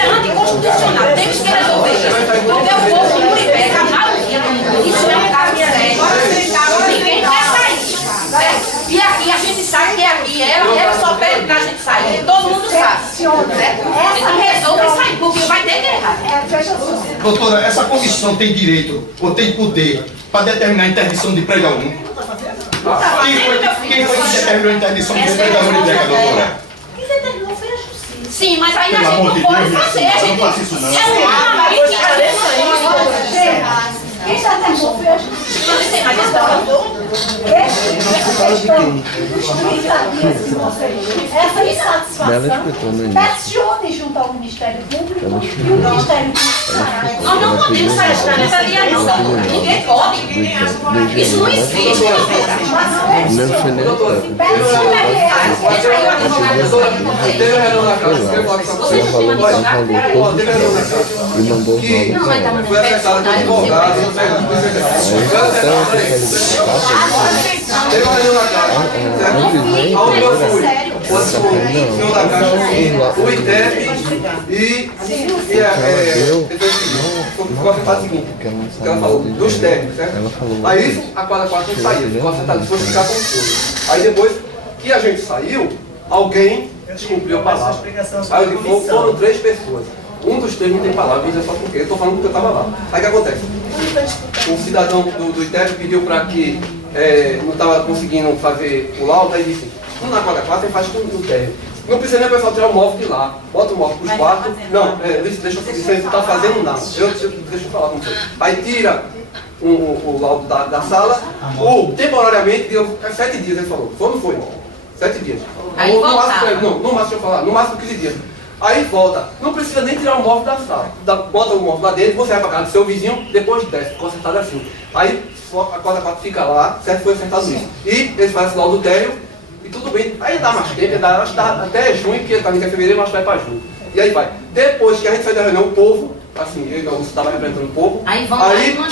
é anticonstitucional. Temos que resolver isso. Porque o povo de Muribeca, a maioria, isso é um caso sério. Ninguém quer sair. E aqui a gente veja só. Doutora, essa comissão tem direito ou tem poder para determinar a interdição de prédio algum? Quem foi que determinou a interdição de prédio algum de entrega, doutora? Quem determinou foi a justiça. Sim, mas aí a Pelo gente amor não de pode Deus, fazer. minha A filha, gente não faça isso, não. é um arma Quem determinou foi a justiça. Essa insatisfação pressione junto ao Ministério Público e o Ministério Público. Nós não podemos sair da nessa aliança. Ninguém pode. Isso não existe. Teve a reunião na casa, eu falar com você. E mandou Foi afetado pelo advogado, não pega. Teve uma reunião na casa. Aonde eu fui? O senhor da Caixa, o ITEP e ficou afetado o seguinte, que ela falou, dos técnicos, certo? Aí isso, a quadra 4 não saiu, ficou afetado, foi ficar com tudo. Aí depois que a gente saiu, alguém descumpriu a palavra. Aí eu digo, foram 3 pessoas. Um dos 3 não tem palavra, me diz só por quê. Eu estou falando porque eu estava lá. Aí o que acontece? O cidadão do ITEP pediu para que não estava conseguindo fazer o laudo, aí disse, não na quadra 4, ele faz com o térreo. Não precisa nem o pessoal tirar o móvel de lá. Bota o móvel para os quartos. Não, deixa eu você está fazendo nada. Deixa eu falar com você. Aí tira o laudo da sala, ou temporariamente, deu 7 dias, ele falou. Foi ou não foi? 7 dias. Aí no máximo, deixa eu falar, no máximo 15 dias. Aí volta, não precisa nem tirar o móvel da sala. Bota o móvel lá dentro, você vai para casa do seu vizinho, depois desce, consertado assim. Aí a quadra 4 fica lá, certo? Foi acertado isso. E eles fazem esse laudo térreo, e tudo bem. Aí dá mais tempo, acho que dá até junho, porque tá em fevereiro, mas vai para junho. E aí vai. Depois que a gente fez a reunião, o povo, assim, eu estava representando o povo, aí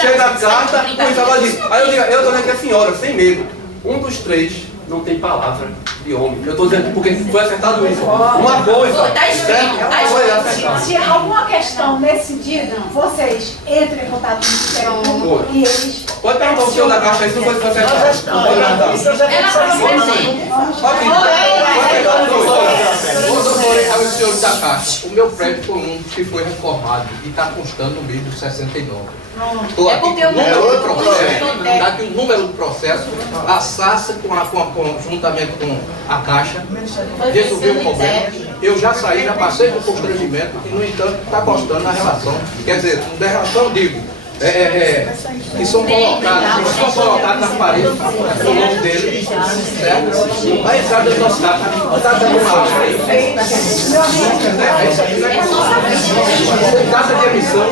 chega a carta, o Isabel diz, aí eu digo, eu estou dizendo que a senhora, sem medo, um dos 3 não tem palavra de homem. Eu estou dizendo porque foi acertado isso. Uma coisa. Tá escrito, foi acertado. Se alguma questão decidido, vocês entrem em contato com o Ministério Público e eles. Pode perguntar ao senhor da Caixa se não foi acertado. Pode perguntar. Ela foi presente. Ao senhor da Caixa, o meu prédio foi um que foi reformado e está constando no mês de 69. Estou aqui com o número do processo, está aqui o número do processo, a SASA, juntamente com a Caixa, resolveu o problema. Eu já saí, já passei por constrangimento e, no entanto, está constando na relação. Quer dizer, na relação, digo, que são colocados nas paredes o nome dele, certo? A entrada do nosso carro está dando uma acha aí. Data de emissão.